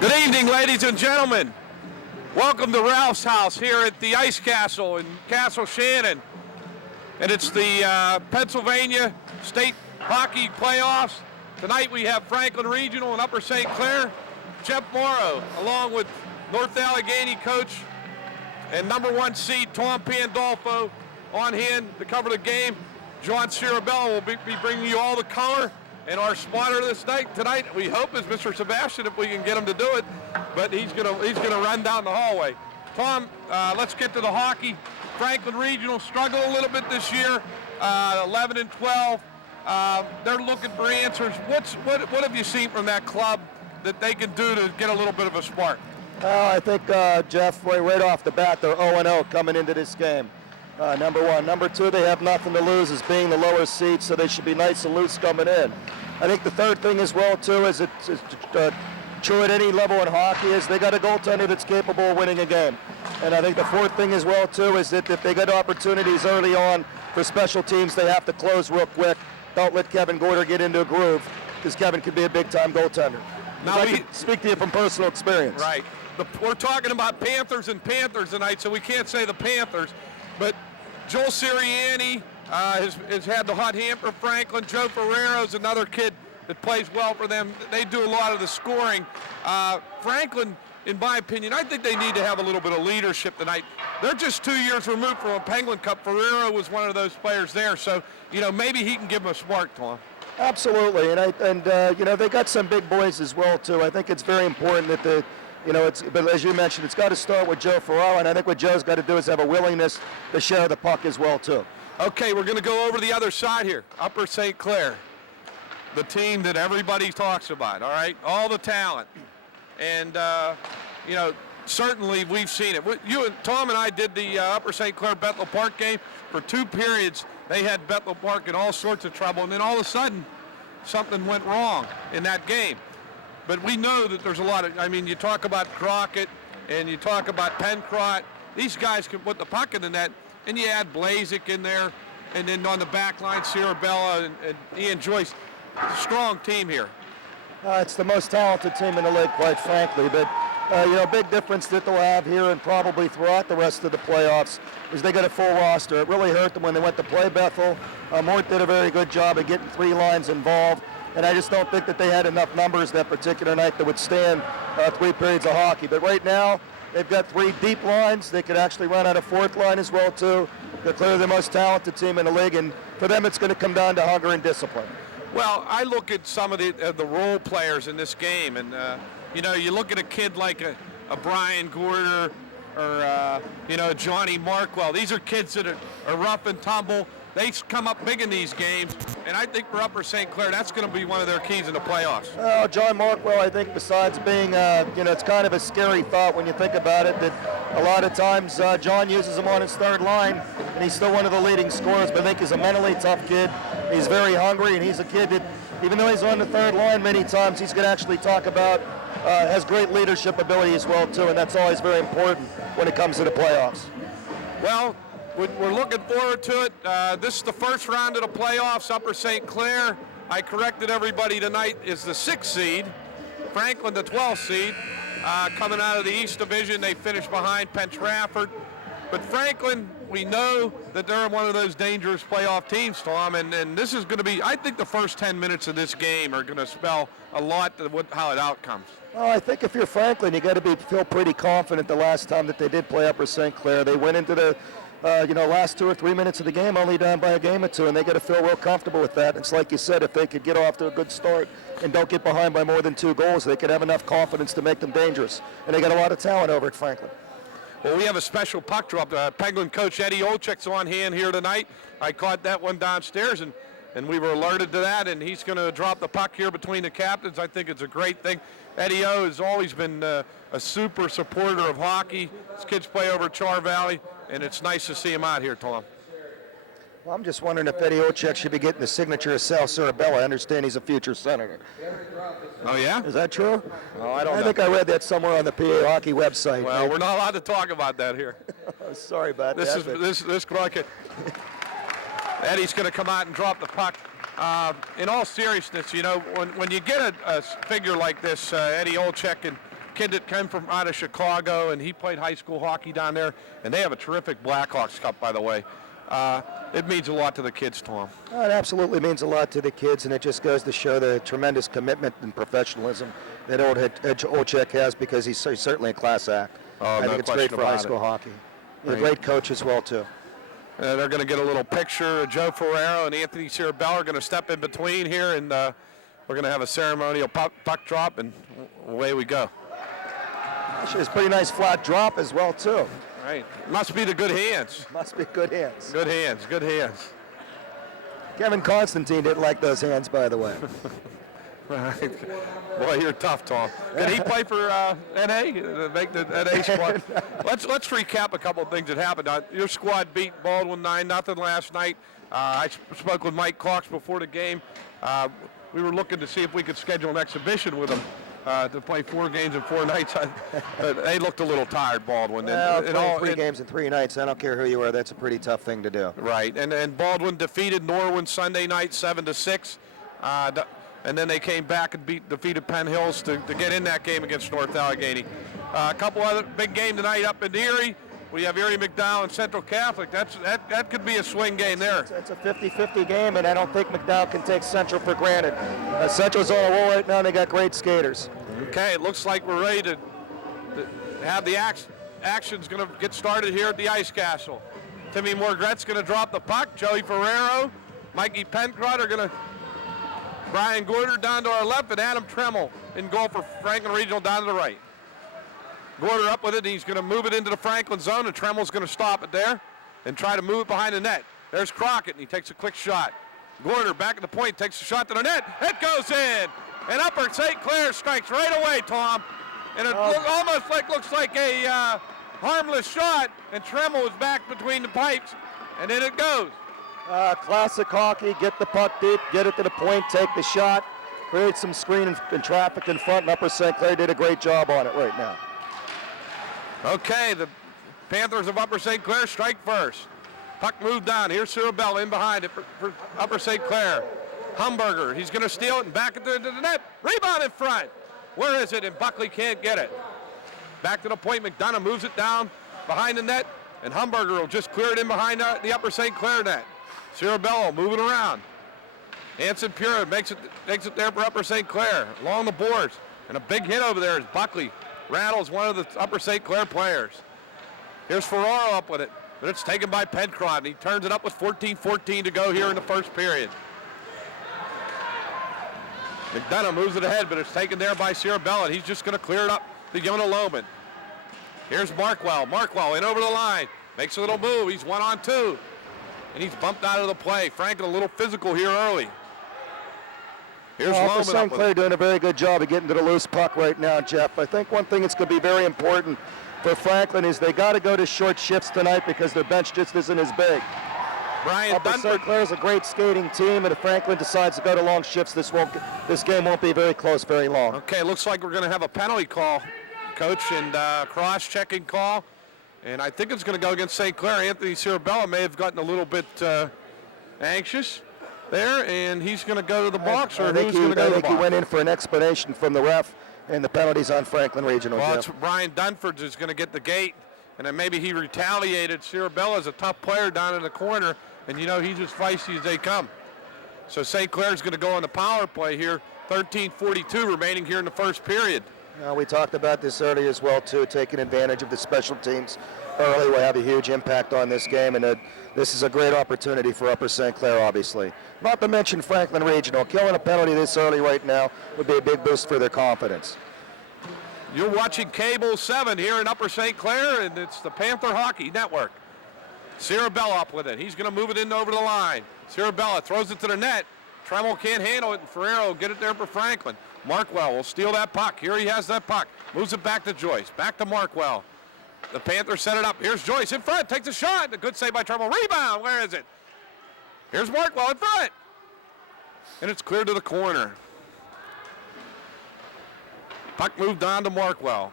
Good evening, ladies and gentlemen. Welcome to Ralph's House here at the Ice Castle in Castle Shannon. And it's the Pennsylvania State Hockey Playoffs. Tonight we have Franklin Regional and Upper St. Clair. Jeff Morrow, along with North Allegheny coach and number 1 seed Tom Pandolfo on hand to cover the game. John Cirabella will be bringing you all the color. And our spotter this night tonight, we hope, is Mr. Sebastian, if we can get him to do it. But he's gonna run down the hallway. Tom, let's get to the hockey. Franklin Regional struggled a little bit this year, 11 and 12. They're looking for answers. What have you seen from that club that they can do to get a little bit of a spark? I think, Jeff, right off the bat, they're 0-0 coming into this game. Number one. Number two, they have nothing to lose as being the lower seed, so they should be nice and loose coming in. I think the third thing as well, too, is true at any level in hockey, is they got a goaltender that's capable of winning a game. And I think the fourth thing as well, too, is that if they get opportunities early on for special teams, they have to close real quick. Don't let Kevin Gorder get into a groove, because Kevin could be a big-time goaltender. Now, I can speak to you from personal experience. Right. We're talking about Panthers and Panthers tonight, so we can't say the Panthers. But Joel Sirianni has had the hot hand for Franklin. Joe Ferrero's another kid that plays well for them. They do a lot of the scoring. Franklin, in my opinion, I think they need to have a little bit of leadership tonight. They're just 2 years removed from a Penguin Cup. Ferrero was one of those players there, so maybe he can give them a spark, Tom. Absolutely, and they got some big boys as well too. I think it's very important that but as you mentioned, it's got to start with Joe Ferraro, and I think what Joe's got to do is have a willingness to share the puck as well too. Okay, we're going to go over to the other side here. Upper St. Clair, the team that everybody talks about. All right, all the talent, and certainly we've seen it. Tom and I did the Upper St. Clair Bethel Park game for 2 periods. They had Bethel Park in all sorts of trouble, and then all of a sudden, something went wrong in that game. But we know that there's a lot of, you talk about Crockett and you talk about Pencrott. These guys can put the puck in the net, and you add Blazik in there, and then on the back line, Cirabella and Ian Joyce. Strong team here. It's the most talented team in the league, quite frankly. But, big difference that they'll have here and probably throughout the rest of the playoffs is they got a full roster. It really hurt them when they went to play Bethel. Mort did a very good job of getting 3 lines involved. And I just don't think that they had enough numbers that particular night to withstand 3 periods of hockey. But right now, they've got 3 deep lines. They could actually run out a 4th line as well, too. They're clearly the most talented team in the league, and for them it's going to come down to hunger and discipline. Well, I look at some of the role players in this game, and, you look at a kid like a Brian Gorder or, Johnny Markwell. These are kids that are rough and tumble. They come up big in these games, and I think for Upper St. Clair, that's going to be one of their keys in the playoffs. John Markwell, I think, besides being, it's kind of a scary thought when you think about it, that a lot of times John uses him on his 3rd line, and he's still one of the leading scorers, but I think he's a mentally tough kid. He's very hungry, and he's a kid that, even though he's on the 3rd line many times, he's going to actually talk about, has great leadership ability as well, too, and that's always very important when it comes to the playoffs. Well, we're looking forward to it. This is the first round of the playoffs. Upper St. Clair, I corrected everybody tonight, is the 6th seed. Franklin, the 12th seed. Coming out of the East Division, they finished behind Penn Trafford. But Franklin, we know that they're one of those dangerous playoff teams, Tom, and this is going to be, I think the first 10 minutes of this game are going to spell a lot to how it outcomes. Well, I think if you're Franklin, you got to feel pretty confident the last time that they did play Upper St. Clair. They went into the last 2 or 3 minutes of the game only down by a game or 2, and they got to feel real comfortable with that. It's like you said, if they could get off to a good start and don't get behind by more than 2 goals, they could have enough confidence to make them dangerous. And they got a lot of talent over at Franklin. Well, we have a special puck drop. Penguin coach Eddie Olczyk's on hand here tonight. I caught that one downstairs, and we were alerted to that, and he's going to drop the puck here between the captains. I think it's a great thing. Eddie O has always been a super supporter of hockey. His kids play over at Char Valley, and it's nice to see him out here, Tom. Well, I'm just wondering if Eddie Olczyk should be getting the signature of Sal Cirabella. I understand he's a future senator. Oh, yeah? Is that true? Oh, I don't know. I think I read that somewhere on the PA Hockey website. Well, we're not allowed to talk about that here. Sorry about this that. This bracket. Eddie's going to come out and drop the puck. In all seriousness, when you get a figure like this, Eddie Olczyk, and kid that came from out of Chicago, and he played high school hockey down there, and they have a terrific Blackhawks Cup, by the way. It means a lot to the kids, Tom. Oh, it absolutely means a lot to the kids, and it just goes to show the tremendous commitment and professionalism that Old Olczyk has, because he's certainly a class act. I think it's great for high school hockey. He's a great coach as well, too. They're going to get a little picture. Joe Ferrero and Anthony Cirabella are going to step in between here, and we're going to have a ceremonial puck drop, and away we go. Actually, it's a pretty nice flat drop as well, too. Right. Must be the good hands. Must be good hands. Good hands, good hands. Kevin Constantine didn't like those hands, by the way. Right. Boy, you're tough, Tom. Did he play for NA? Make the NA squad? Let's recap a couple of things that happened. Your squad beat Baldwin 9-0 last night. I spoke with Mike Cox before the game. We were looking to see if we could schedule an exhibition with them to play 4 games in 4 nights. They looked a little tired, Baldwin. Well, 3 games in 3 nights, I don't care who you are, that's a pretty tough thing to do. Right, and Baldwin defeated Norwin Sunday night 7-6. And then they came back and defeated Penn Hills to get in that game against North Allegheny. A couple other big game tonight up in Erie. We have Erie McDowell and Central Catholic. That could be a swing game there. It's a 50-50 game, and I don't think McDowell can take Central for granted. Central's on a roll right now, and they got great skaters. Okay, it looks like we're ready to have the action's going to get started here at the Ice Castle. Timmy Morgret's going to drop the puck. Joey Ferrero, Mikey Pencrod are going to. Brian Gorder down to our left, and Adam Tremmel in goal for Franklin Regional down to the right. Gorder up with it, and he's going to move it into the Franklin zone, and Tremmel's going to stop it there and try to move it behind the net. There's Crockett, and he takes a quick shot. Gorder back at the point, takes a shot to the net. It goes in, and Upper St. Clair strikes right away, Tom. And it almost looks like a harmless shot, and Tremmel is back between the pipes, and then it goes. Classic hockey, get the puck deep, get it to the point, take the shot, create some screen and traffic in front, and Upper St. Clair did a great job on it right now. Okay, the Panthers of Upper St. Clair strike first. Puck moved down. Here's Cirabella in behind it for Upper St. Clair. Humberger, he's going to steal it and back it to the net. Rebound in front. Where is it? And Buckley can't get it. Back to the point. McDonough moves it down behind the net, and Humberger will just clear it in behind the Upper St. Clair net. Cirabella moving around. Anson Pura makes it there for Upper St. Clair along the boards. And a big hit over there as Buckley rattles one of the Upper St. Clair players. Here's Ferraro up with it, but it's taken by Pencrod, and he turns it up with 14-14 to go here in the first period. McDonough moves it ahead, but it's taken there by Cirabella, and he's just going to clear it up to Yona Lohman. Here's Markwell. Markwell in over the line. Makes a little move. He's 1-on-2. And he's bumped out of the play. Franklin a little physical here early. Here's Lohman. St. Clair doing a very good job of getting to the loose puck right now, Jeff. I think one thing that's going to be very important for Franklin is they got to go to short shifts tonight because their bench just isn't as big. Brian Upper Dunford. St. Clair is a great skating team, and if Franklin decides to go to long shifts, this game won't be very close very long. Okay, looks like we're going to have a penalty call, Coach, and cross-checking call. And I think it's going to go against St. Clair. Anthony Cirabella may have gotten a little bit anxious there, and he's going to go to the box, or who's going to go to the box? He went in for an explanation from the ref, and the penalty's on Franklin Regional. Well, it's Brian Dunford is going to get the gate, and then maybe he retaliated. Cirabella's a tough player down in the corner, and he's as feisty as they come. So St. Clair's going to go on the power play here. 13:42 remaining here in the first period. We talked about this earlier as well, too. Taking advantage of the special teams early will have a huge impact on this game, and this is a great opportunity for Upper St. Clair, obviously. Not to mention Franklin Regional. Killing a penalty this early right now would be a big boost for their confidence. You're watching Cable 7 here in Upper St. Clair, and it's the Panther Hockey Network. Cirabella up with it. He's going to move it in over the line. Cirabella throws it to the net. Tremmel can't handle it, and Ferrero will get it there for Franklin. Markwell will steal that puck. Here he has that puck. Moves it back to Joyce. Back to Markwell. The Panthers set it up. Here's Joyce in front. Takes a shot. A good save by Tremmel. Rebound. Where is it? Here's Markwell in front. And it's cleared to the corner. Puck moved on to Markwell.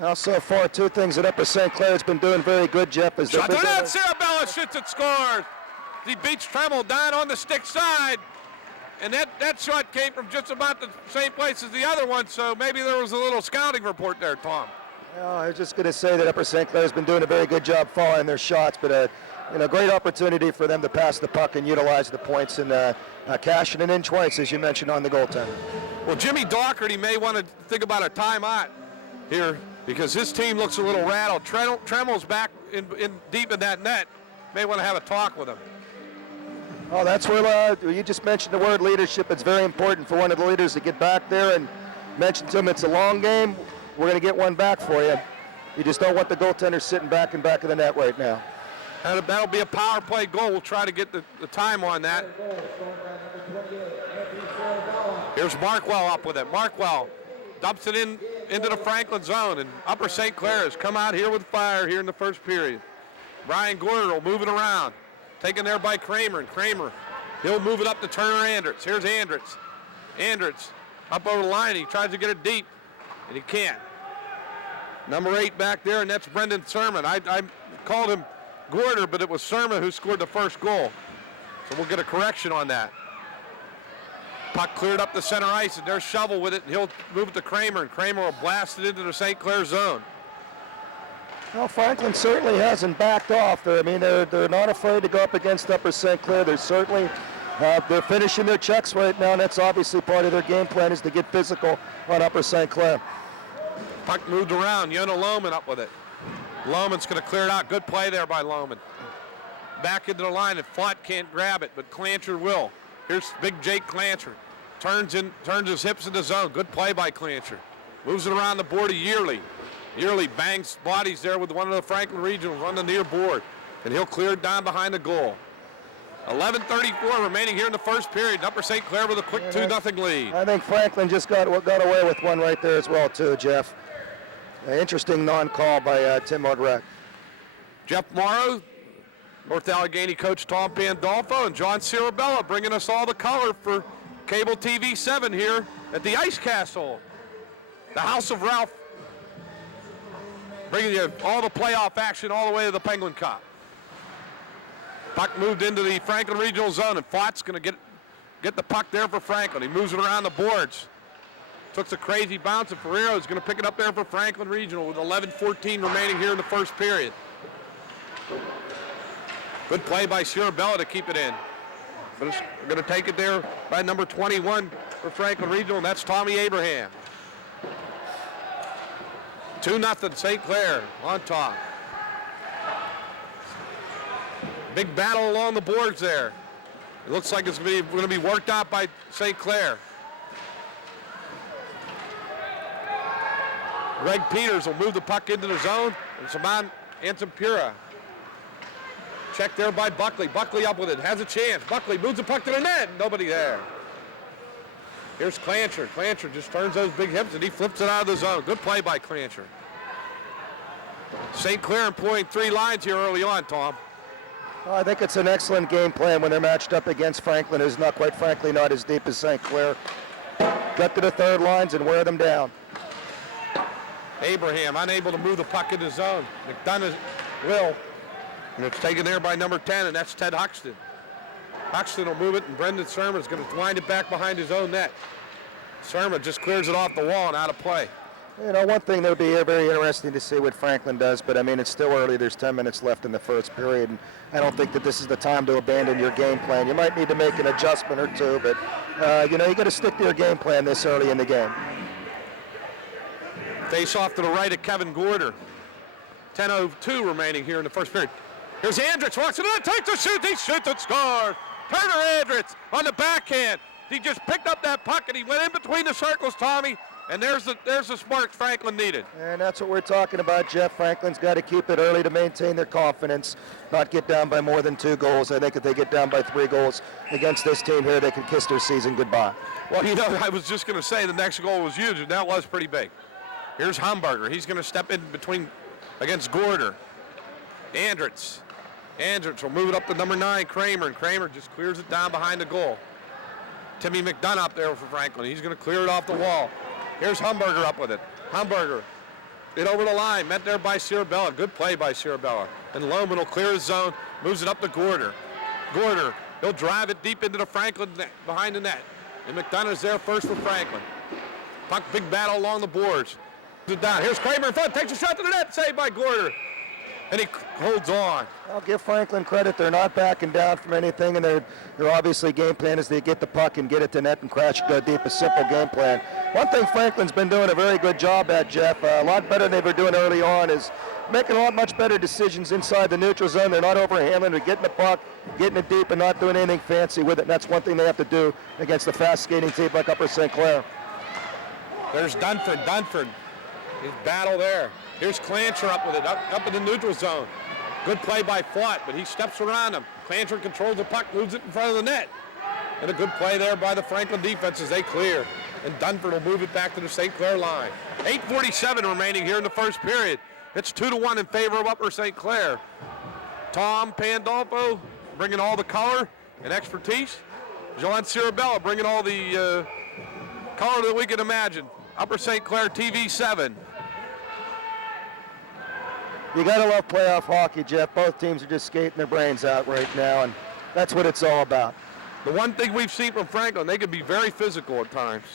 Now, so far, two things that Upper St. Clair's been doing very good, Jeff. Is shot to net. Cirabella shoots and scores. He beats Tremmel down on the stick side. And that shot came from just about the same place as the other one, so maybe there was a little scouting report there, Tom. Well, I was just going to say that Upper St. Clair's been doing a very good job following their shots, but great opportunity for them to pass the puck and utilize the points and cashing it in twice, as you mentioned, on the goaltender. Well, Jimmy Doherty may want to think about a timeout here because his team looks a little rattled. Tremel's back in deep in that net. May want to have a talk with him. Oh, that's where you just mentioned the word leadership. It's very important for one of the leaders to get back there and mention to him it's a long game. We're going to get one back for you. You just don't want the goaltender sitting back in back of the net right now. That'll be a power play goal. We'll try to get the time on that. Here's Markwell up with it. Markwell dumps it into the Franklin zone, and Upper St. Clair has come out here with fire here in the first period. Brian Gorder will move it around. Taken there by Kramer, and Kramer, he'll move it up to Turner Andritz. Here's Andritz. Andritz up over the line. He tries to get it deep, and he can't. Number 8 back there, and that's Brendan Sermon. I called him Gorder, but it was Sermon who scored the first goal. So we'll get a correction on that. Puck cleared up the center ice, and there's Shovel with it, and he'll move it to Kramer, and Kramer will blast it into the St. Clair zone. Well, Franklin certainly hasn't backed off. They're not afraid to go up against Upper St. Clair. They're certainly they're finishing their checks right now, and that's obviously part of their game plan is to get physical on Upper St. Clair. Puck moved around. Yona Lohman up with it. Lohman's going to clear it out. Good play there by Lohman. Back into the line, and Flott can't grab it, but Clancher will. Here's big Jake Clancher. Turns his hips in the zone. Good play by Clancher. Moves it around the board to Yearly. Yearly bangs bodies there with one of the Franklin Regionals on the near board, and he'll clear it down behind the goal. 11:34 remaining here in the first period. Upper St. Clair with a quick 2-0 lead. I think Franklin just got away with one right there as well, too, Jeff. An interesting non-call by Tim Odrek. Jeff Morrow, North Allegheny coach Tom Pandolfo, and John Cirabella bringing us all the color for Cable TV 7 here at the Ice Castle, the House of Ralph, bringing you all the playoff action all the way to the Penguin Cup. Puck moved into the Franklin Regional Zone, and Flott's going to get the puck there for Franklin. He moves it around the boards. Took the crazy bounce, and Ferrero is going to pick it up there for Franklin Regional with 11:14 remaining here in the first period. Good play by Cirabella to keep it in. But it's going to take it there by number 21 for Franklin Regional, and that's Tommy Abraham. 2-0 St. Clair on top. Big battle along the boards there. It looks like it's going to be worked out by St. Clair. Greg Peters will move the puck into the zone, and Saman Antimpura. Check there by Buckley. Buckley up with it, has a chance. Buckley moves the puck to the net, nobody there. Here's Clancher. Clancher just turns those big hips, and he flips it out of the zone. Good play by Clancher. St. Clair employing 3 lines here early on, Tom. Well, I think it's an excellent game plan when they're matched up against Franklin, who's not quite frankly not as deep as St. Clair. Get to the third lines and wear them down. Abraham unable to move the puck in the zone. McDonough will. And it's taken there by number 10, and that's Ted Huxton. Huxton will move it, and Brendan Sermon is going to wind it back behind his own net. Sermon just clears it off the wall and out of play. One thing that would be very interesting to see what Franklin does, but I mean, it's still early. There's 10 minutes left in the first period, and I don't think that this is the time to abandon your game plan. You might need to make an adjustment or two, but you got to stick to your game plan this early in the game. Face off to the right of Kevin Gorder. 10:02 remaining here in the first period. Here's Andritz, walks it in, takes a shoot, he shoots and scores. Turner Andritz on the backhand. He just picked up that puck and he went in between the circles, Tommy, and there's the spark Franklin needed. And that's what we're talking about, Jeff. Franklin's got to keep it early to maintain their confidence, not get down by more than 2 goals. I think if they get down by 3 goals against this team here, they can kiss their season goodbye. Well, I was just going to say the next goal was huge, and that was pretty big. Here's Humberger. He's going to step in between against Gorder. Andritz. Andritz will move it up to number 9, Kramer, and Kramer just clears it down behind the goal. Timmy McDonough up there for Franklin. He's going to clear it off the wall. Here's Humberger up with it. Humberger, it over the line, met there by Cirabella. Good play by Cirabella. And Lohman will clear his zone, moves it up to Gorder. Gorder He'll drive it deep into the Franklin net, behind the net. And McDonough's there first for Franklin. Puck, big battle along the boards. It down. Here's Kramer in front, takes a shot to the net, saved by Gorder. And he holds on. I'll give Franklin credit. They're not backing down from anything, and their obviously game plan is they get the puck and get it to net and crash go deep. A simple game plan. One thing Franklin's been doing a very good job at, Jeff, a lot better than they were doing early on, is making a lot much better decisions inside the neutral zone. They're not overhandling. They're getting the puck, getting it deep, and not doing anything fancy with it. And that's one thing they have to do against a fast skating team like Upper St. Clair. There's Dunford. His battle there. Here's Clancher up with it, up in the neutral zone. Good play by Flott, but he steps around him. Clancher controls the puck, moves it in front of the net. And a good play there by the Franklin defense as they clear. And Dunford will move it back to the St. Clair line. 8:47 remaining here in the first period. It's 2-1 in favor of Upper St. Clair. Tom Pandolfo bringing all the color and expertise. John Cirabella bringing all the color that we can imagine. Upper St. Clair TV 7. You got to love playoff hockey, Jeff. Both teams are just skating their brains out right now, and that's what it's all about. The one thing we've seen from Franklin, they can be very physical at times.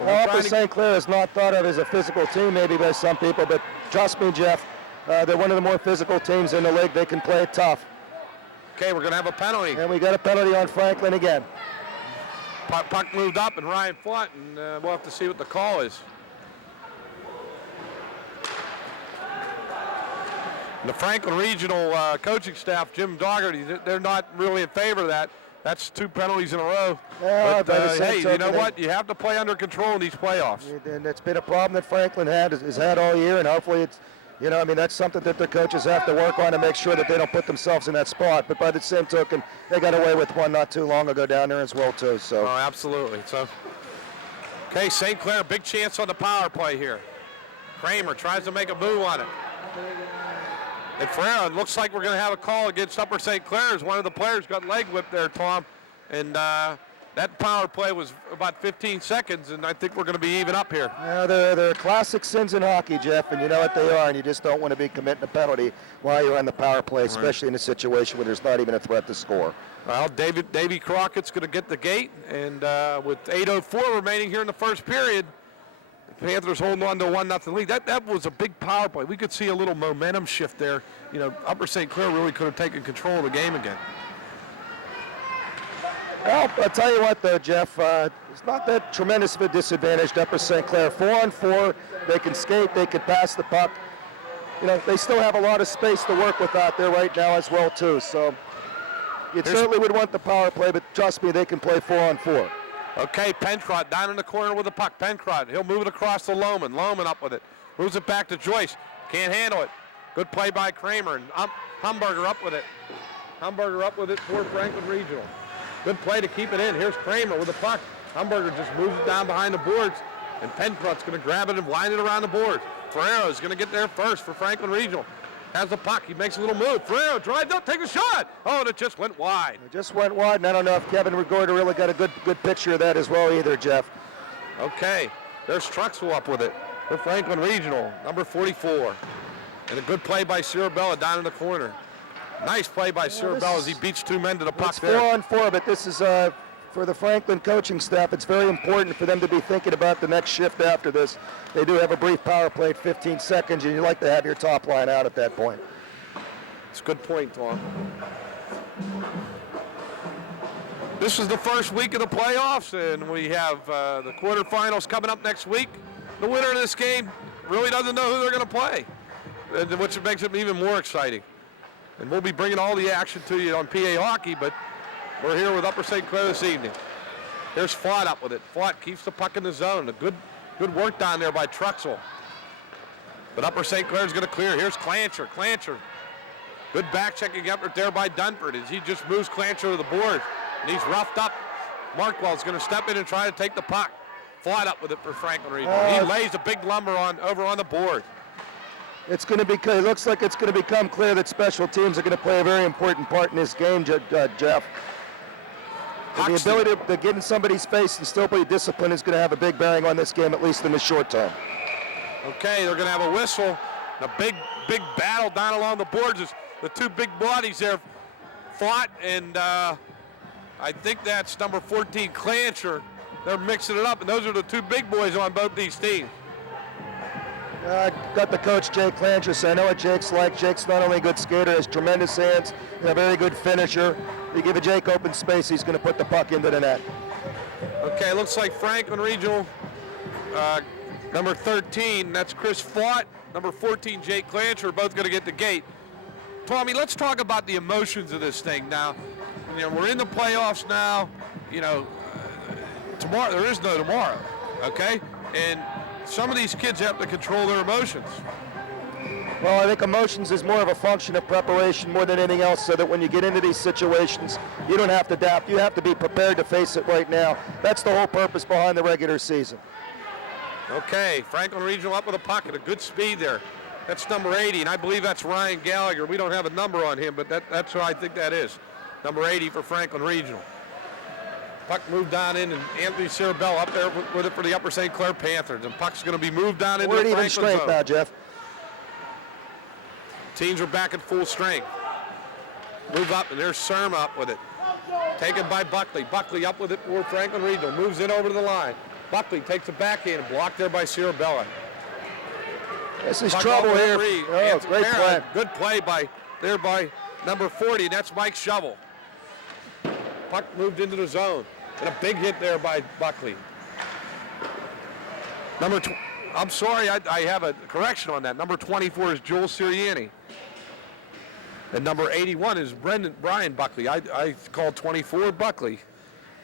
Well, Upper St. Clair is not thought of as a physical team maybe by some people, but trust me, Jeff, they're one of the more physical teams in the league. They can play tough. Okay, we're going to have a penalty. And we got a penalty on Franklin again. Puck moved up and Ryan Flott, and we'll have to see what the call is. The Franklin Regional coaching staff, Jim Dougherty, they're not really in favor of that. That's 2 penalties in a row. Yeah, but hey, you know what? You have to play under control in these playoffs. And it's been a problem that Franklin has had all year, and hopefully it's, that's something that their coaches have to work on to make sure that they don't put themselves in that spot. But by the same token, they got away with one not too long ago down there as well, too. So. Oh, absolutely. So, okay, St. Clair, big chance on the power play here. Kramer tries to make a move on it. And Ferreira, it looks like we're going to have a call against Upper St. Clair as one of the players got leg whipped there, Tom. And that power play was about 15 seconds, and I think we're going to be even up here. Yeah, they're classic sins in hockey, Jeff, and you know what they are, and you just don't want to be committing a penalty while you're on the power play, especially in a situation where there's not even a threat to score. Well, Davy Crockett's going to get the gate, and with 8:04 remaining here in the first period, the Panthers holding on to a 1-0 lead. That was a big power play. We could see a little momentum shift there. Upper St. Clair really could have taken control of the game again. Well, I'll tell you what, though, Jeff, it's not that tremendous of a disadvantage to Upper St. Clair. 4-on-4, they can skate, they can pass the puck. They still have a lot of space to work with out there right now as well, too. So you certainly would want the power play, but trust me, they can play 4-on-4. Okay, Pencrott down in the corner with the puck. Pencrott, he'll move it across to Lohman. Lohman up with it. Moves it back to Joyce. Can't handle it. Good play by Kramer. And Humberger up with it. Humberger up with it for Franklin Regional. Good play to keep it in. Here's Kramer with the puck. Humberger just moves it down behind the boards. And Pencrott's going to grab it and wind it around the boards. Ferrero is going to get there first for Franklin Regional. Has the puck. He makes a little move. Ferrero drives up, takes a shot. Oh, and it just went wide. It just went wide, and I don't know if Kevin Rigorda really got a good picture of that as well either, Jeff. Okay, there's Truxell up with it for Franklin Regional, number 44. And a good play by Cirabella down in the corner. Nice play by Cirabella as he beats 2 men to the puck there. 4-on-4, but this is for the Franklin coaching staff. It's very important for them to be thinking about the next shift after this. They do have a brief power play at 15 seconds, and you like to have your top line out at that point. It's a good point, Tom. This is the first week of the playoffs, and we have the quarterfinals coming up next week. The winner of this game really doesn't know who they're going to play, which makes it even more exciting. And we'll be bringing all the action to you on PA Hockey, but we're here with Upper St. Clair this evening. Here's Flott up with it. Flott keeps the puck in the zone. A good work down there by Truxell. But Upper St. Clair's going to clear. Here's Clancher. Clancher. Good back checking effort there by Dunford as he just moves Clancher to the board. And he's roughed up. Markwell's going to step in and try to take the puck. Flott up with it for Franklin Regional. He lays a big lumber over on the board. It looks like it's going to become clear that special teams are going to play a very important part in this game, Jeff. And the ability to get in somebody's face and still be disciplined is going to have a big bearing on this game, at least in the short term. Okay, they're going to have a whistle. A big battle down along the boards. The 2 big bodies there Fought and I think that's number 14, Clancher. They're mixing it up, and those are the two big boys on both these teams. I got the coach, Jake Clancher, so I know what Jake's like. Jake's not only a good skater, has tremendous hands, and a very good finisher. You give a Jake open space, he's going to put the puck into the net. Okay, looks like Franklin Regional, number 13, that's Chris Fought. Number 14, Jake Clancher, are both going to get the gate. Tommy, let's talk about the emotions of this thing now. You know, we're in the playoffs now. You know, tomorrow, there is no tomorrow, okay? And some of these kids have to control their emotions. Well, I think emotions is more of a function of preparation more than anything else, so that when you get into these situations, you don't have to adapt. You have to be prepared to face it right now. That's the whole purpose behind the regular season. Okay, Franklin Regional up with a puck at a good speed there. That's number 80, and I believe that's Ryan Gallagher. We don't have a number on him, but that's who I think that is. Number 80 for Franklin Regional. Puck moved on in, and Anthony Cirabella up there with it for the Upper St. Clair Panthers. And puck's going to be moved on into We're the at even Franklin strength zone. now, Jeff. Teams are back at full strength. Move up, and there's Serma up with it. Taken by Buckley. Buckley up with it for Franklin Regional. Moves in over to the line. Buckley takes a backhand, blocked there by Cirabella. This is Puck trouble off here. referee. Oh, Anthony great play. Parra. Good play by number 40, and that's Mike Shovel. Puck moved into the zone. And a big hit there by Buckley. I'm sorry, I have a correction on that. Number 24 is Joel Sirianni. And number 81 is Brian Buckley. I called 24 Buckley.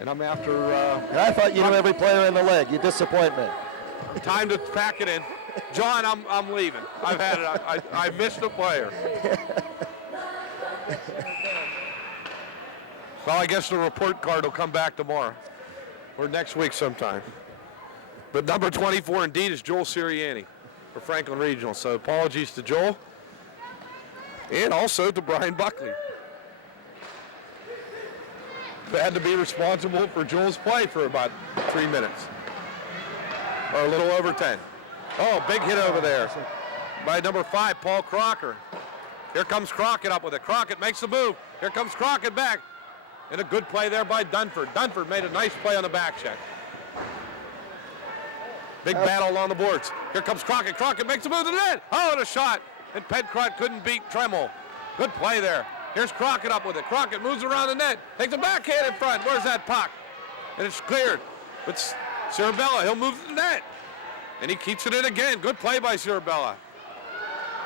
And I'm after... I thought you knew every player in the league. You disappoint me. Time to pack it in. John, I'm leaving. I've had it. I missed a player. Well, I guess the report card will come back tomorrow or next week sometime. But number 24 indeed is Joel Sirianni for Franklin Regional. So apologies to Joel and also to Brian Buckley. Who had to be responsible for Joel's play for about 3 minutes. Or a little over 10. Oh, big hit over there by number 5, Paul Crocker. Here comes Crockett up with it. Crockett makes the move. Here comes Crockett back. And a good play there by Dunford. Dunford made a nice play on the back check. Big battle along the boards. Here comes Crockett. Crockett makes a move to the net. Oh, and a shot. And Pencrott couldn't beat Tremel. Good play there. Here's Crockett up with it. Crockett moves around the net. Takes a backhand in front. Where's that puck? And it's cleared. But Cirabella, he'll move to the net. And he keeps it in again. Good play by Cirabella.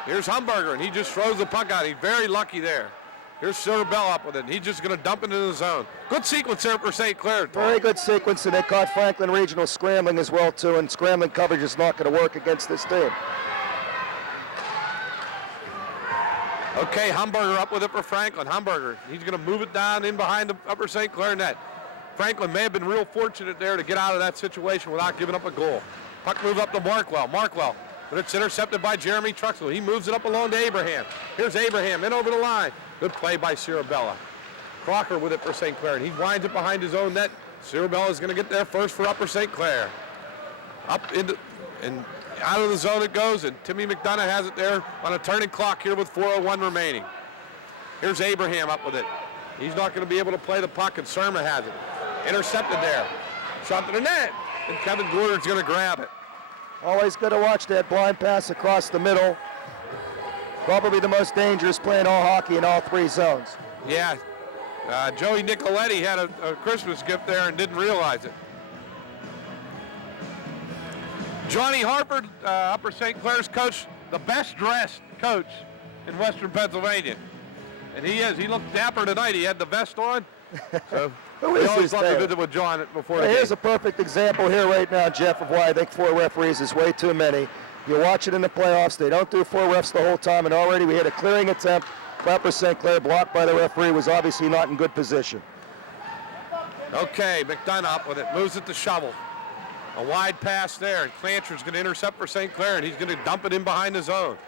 Here's Humberger, and he just throws the puck out. He's very lucky there. Here's Cirabella up with it. He's just going to dump it into the zone. Good sequence there for St. Clair. Very good sequence, and they caught Franklin Regional scrambling as well, too, and scrambling coverage is not going to work against this team. Okay, Humberger up with it for Franklin. Humberger, he's going to move it down in behind the Upper St. Clair net. Franklin may have been real fortunate there to get out of that situation without giving up a goal. Puck move up to Markwell. Markwell, but it's intercepted by Jeremy Truxell. He moves it up along to Abraham. Here's Abraham in over the line. Good play by Cirabella. Crocker with it for St. Clair, and he winds it behind his own net. Cirabella is going to get there first for Upper St. Clair. Up into and out of the zone it goes, and Timmy McDonough has it there on a turning clock here with 4:01 remaining. Here's Abraham up with it. He's not going to be able to play the puck, and Serma has it. Intercepted there. Shot to the net, and Kevin Gordon's going to grab it. Always good to watch that blind pass across the middle. Probably the most dangerous play in all hockey in all three zones. Yeah, Joey Nicoletti had a Christmas gift there and didn't realize it. Johnny Harford, Upper St. Clair's coach, the best dressed coach in Western Pennsylvania. And he is. He looked dapper tonight. He had the vest on. So Who we is always this love to player? visit with John before Well, the here's game. a perfect example here right now, Jeff, of why I think 4 referees is way too many. You watch it in the playoffs, they don't do 4 refs the whole time, and already we had a clearing attempt. Upper St. Clair, blocked by the referee, was obviously not in good position. Okay, McDonough up with it. Moves it to Shovel. A wide pass there. Clancher's going to intercept for St. Clair, and he's going to dump it in behind the zone.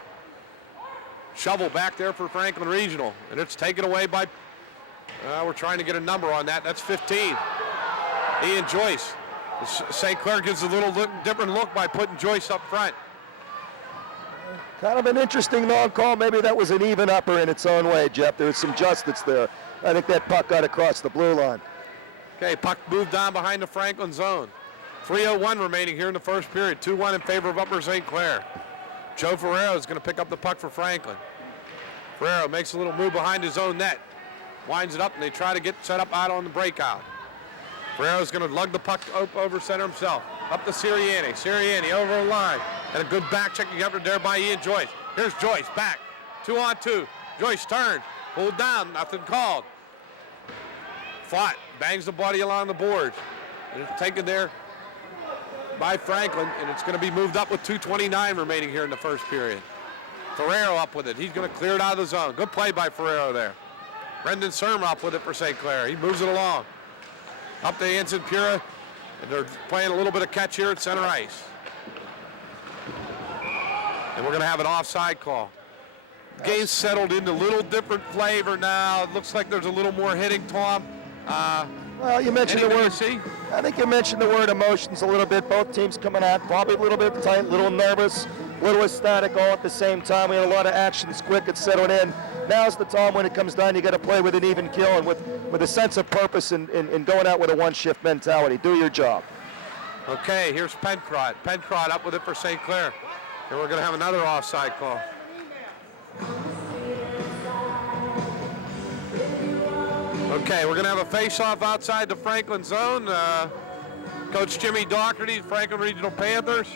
Shovel back there for Franklin Regional, and it's taken away by, we're trying to get a number on that. That's 15. Ian Joyce. St. Clair gives a little different look by putting Joyce up front. Kind of an interesting non-call. Maybe that was an even upper in its own way, Jeff. There was some justice there. I think that puck got across the blue line. Okay, puck moved down behind the Franklin zone. 3:01 remaining here in the first period. 2-1 in favor of Upper St. Clair. Joe Ferrero is going to pick up the puck for Franklin. Ferrero makes a little move behind his own net. Winds it up, and they try to get set up out on the breakout. Ferrero's going to lug the puck over center himself. Up to Sirianni. Sirianni over the line. And a good back checking effort there by Ian Joyce. Here's Joyce back. 2-on-2. Joyce turned. Pulled down. Nothing called. Fought. Bangs the body along the boards. And it's taken there by Franklin, and it's going to be moved up with 2:29 remaining here in the first period. Ferrero up with it. He's going to clear it out of the zone. Good play by Ferrero there. Brendan Serm up with it for St. Clair. He moves it along. Up to Anson Pura, and they're playing a little bit of catch here at center ice. And we're going to have an offside call. Game's settled into a little different flavor now. It looks like there's a little more hitting, Tom. Well, you mentioned the Anything word. you see? I think you mentioned the word emotions a little bit. Both teams coming out probably a little bit tight, a little nervous, a little ecstatic all at the same time. We had a lot of actions quick. It's settled in. Now's the time when it comes down. You got to play with an even kill and with a sense of purpose and going out with a one-shift mentality. Do your job. Okay, here's Pencrod. Pencrod up with it for St. Clair. And we're going to have another offside call. Okay, we're going to have a face-off outside the Franklin zone. Coach Jimmy Doherty, Franklin Regional Panthers,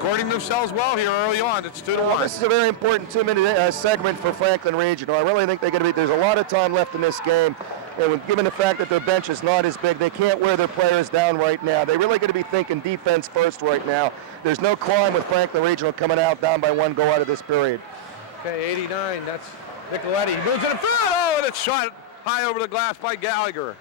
guarding themselves well here early on. It's 2-1. This is a very important 2-minute segment for Franklin Regional. I really think they're going to be. There's a lot of time left in this game, and given the fact that their bench is not as big, they can't wear their players down right now. They're really going to be thinking defense first right now. There's no crime with Franklin Regional coming out down by 1 goal out of this period. Okay, 89. That's Nicoletti. He moves it in front. Oh, and it's shot high over the glass by Gallagher.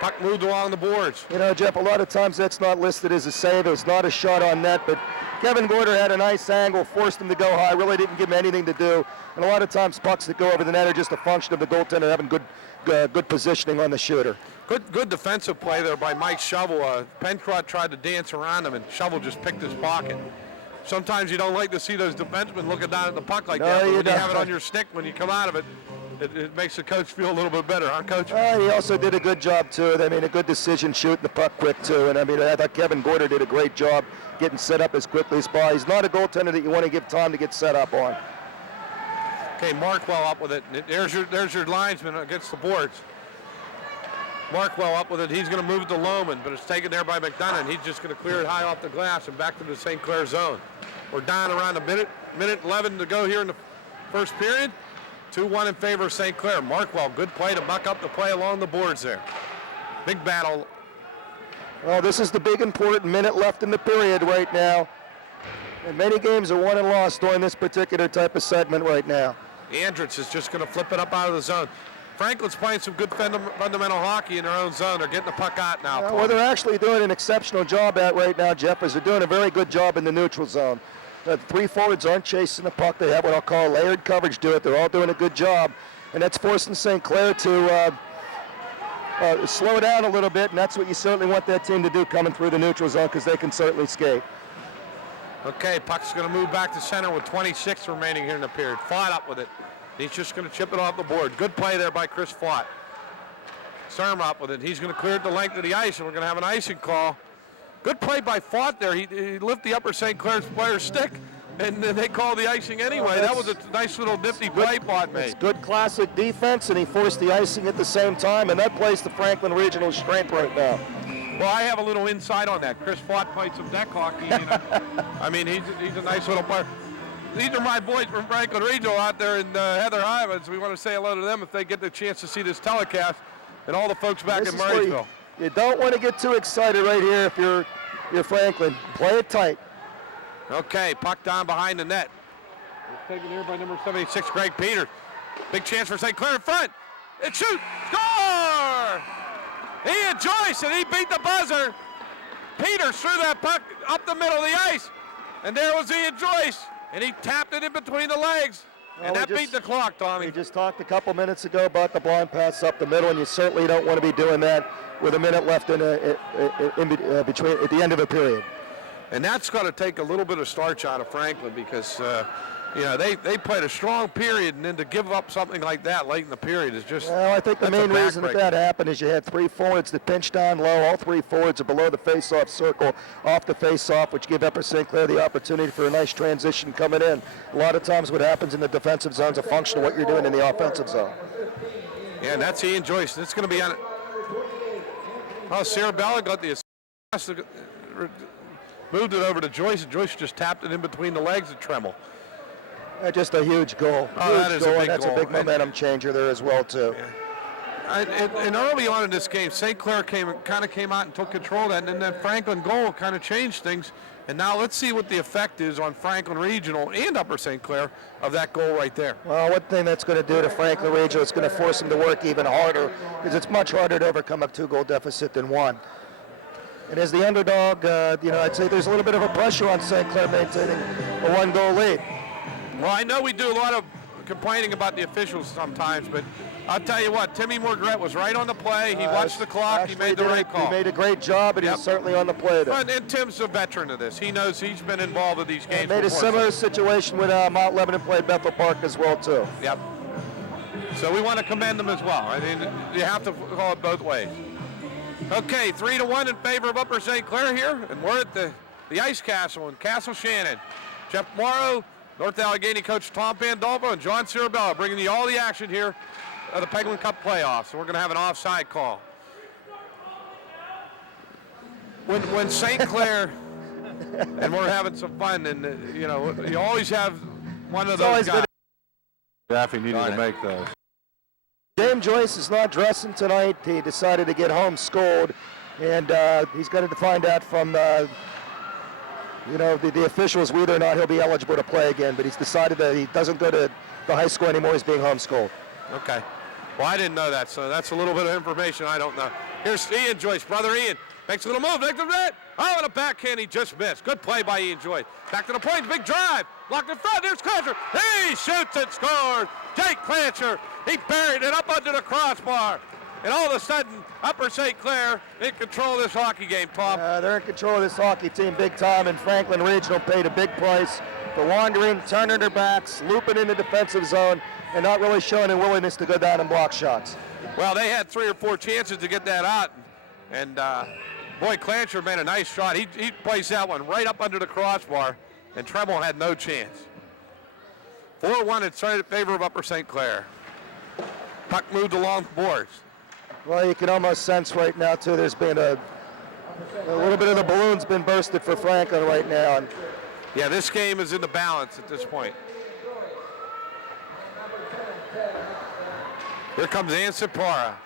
Puck moved along the boards. You know, Jeff, a lot of times that's not listed as a save. It's not a shot on net, but Kevin Gorder had a nice angle, forced him to go high, really didn't give him anything to do. And a lot of times pucks that go over the net are just a function of the goaltender having good positioning on the shooter. Good defensive play there by Mike Shovel. Pencrod tried to dance around him, and Shovel just picked his pocket. Sometimes you don't like to see those defensemen looking down at the puck like that, but when you have it on your stick, when you come out of it, it makes the coach feel a little bit better, huh, Coach? He also did a good job, too. I mean, a good decision shooting the puck quick, too. And, I mean, I thought Kevin Gorder did a great job getting set up as quickly as possible. He's not a goaltender that you want to give time to get set up on. Okay, Markwell up with it. There's your linesman against the boards. Markwell up with it. He's going to move it to Lohman, but it's taken there by McDonough, and he's just going to clear it high off the glass and back to the St. Clair zone. We're down around a minute 11 to go here in the first period. 2-1 in favor of St. Clair. Markwell, good play to buck up the play along the boards there. Big battle. Well, this is the big important minute left in the period right now. And many games are won and lost during this particular type of segment right now. Andritz is just going to flip it up out of the zone. Franklin's playing some good fundamental hockey in their own zone. They're getting the puck out now. What they're actually doing an exceptional job at right now, Jeff, is they're doing a very good job in the neutral zone. The 3 forwards aren't chasing the puck. They have what I'll call layered coverage to it. They're all doing a good job. And that's forcing St. Clair to slow down a little bit, and that's what you certainly want that team to do coming through the neutral zone, because they can certainly skate. Okay, puck's going to move back to center with 26 remaining here in the period. Fought up with it. He's just going to chip it off the board. Good play there by Chris Fought. Serm up with it. He's going to clear it the length of the ice, and we're going to have an icing call. Good play by Fought there. He lifted the upper St. Clair's player's stick, and then they called the icing anyway. That was a nice little nifty play Fought made. It's good classic defense, and he forced the icing at the same time, and that plays the Franklin Regional strength right now. Well, I have a little insight on that. Chris Fought played some deck hockey. You know. I mean, he's a nice little player. These are my boys from Franklin Regional out there in Heather Highlands. We want to say hello to them if they get the chance to see this telecast, and all the folks back in Murraysville. You don't want to get too excited right here if you're Franklin. Play it tight. Okay, puck down behind the net. It's taken here by number 76, Greg Peters. Big chance for St. Clair in front. It shoots. Score! Ian Joyce, and he beat the buzzer. Peters threw that puck up the middle of the ice, and there was Ian Joyce, and he tapped it in between the legs. And that beat the clock, Tommy. We just talked a couple minutes ago about the blind pass up the middle, and you certainly don't want to be doing that with a minute left in between at the end of a period. And that's going to take a little bit of starch out of Franklin, because You know, they played a strong period, and then to give up something like that late in the period is just. Well, I think the that's a main reason that backbreaker. happened is you had 3 forwards that pinched down low. All 3 forwards are below the face-off circle, off the face-off, which give Upper St. Clair the opportunity for a nice transition coming in. A lot of times what happens in the defensive zone is a function of what you're doing in the offensive zone. Yeah, and that's Ian Joyce. It's going to be on it. Oh, Cirabella got the assist, moved it over to Joyce, and Joyce just tapped it in between the legs of Tremmel. Just a huge goal. Oh, Huge that is a goal, big and that's goal. a big momentum changer there as well, too. And early on in this game, St. Clair came out and took control of that, and then that Franklin goal kind of changed things. And now let's see what the effect is on Franklin Regional and Upper St. Clair of that goal right there. Well, one thing that's going to do to Franklin Regional, it's going to force them to work even harder, because it's much harder to overcome a 2-goal deficit than one. And as the underdog, I'd say there's a little bit of a pressure on St. Clair maintaining a 1-goal lead. Well, I know we do a lot of complaining about the officials sometimes, but I'll tell you what, Timmy Morgret was right on the play. He watched the clock. He made the right call. He made a great job, and he was certainly on the play there. And Tim's a veteran of this. He knows he's been involved with these games Made a before. similar situation when Mount Lebanon played Bethel Park as well, too. Yep. So we want to commend them as well. I mean, you have to call it both ways. Okay, 3-1 in favor of Upper St. Clair here, and we're at the Ice Castle in Castle Shannon. Jeff Morrow, North Allegheny coach Tom Pandolfo, and John Cirabella bringing you all the action here of the Penguin Cup playoffs. So we're going to have an offside call. When St. Clair, and we're having some fun, and you always have one of those guys. Daffy needed to make those. James Joyce is not dressing tonight. He decided to get home schooled, and he's going to find out from the officials whether or not he'll be eligible to play again. But he's decided that he doesn't go to the high school anymore. He's being homeschooled. Okay. Well, I didn't know that, so that's a little bit of information I don't know. Here's Ian Joyce, brother Ian. Makes a little move, next to net. Oh, and a backhand, he just missed. Good play by Ian Joyce. Back to the point, big drive. Blocked in front, there's Clancher. He shoots and scores. Jake Clancher, he buried it up under the crossbar. And all of a sudden, Upper St. Clair in control of this hockey game, Tom. They're in control of this hockey team big time, and Franklin Regional paid a big price for wandering, turning their backs, looping in the defensive zone, and not really showing a willingness to go down and block shots. Well, they had 3 or 4 chances to get that out, and boy, Clancher made a nice shot. He placed that one right up under the crossbar, and Tremmel had no chance. 4-1 in favor of Upper St. Clair. Puck moved along the boards. Well, you can almost sense right now, too, there's been a little bit of the balloon's been bursted for Franklin right now. And yeah, this game is in the balance at this point. Here comes Anson Para.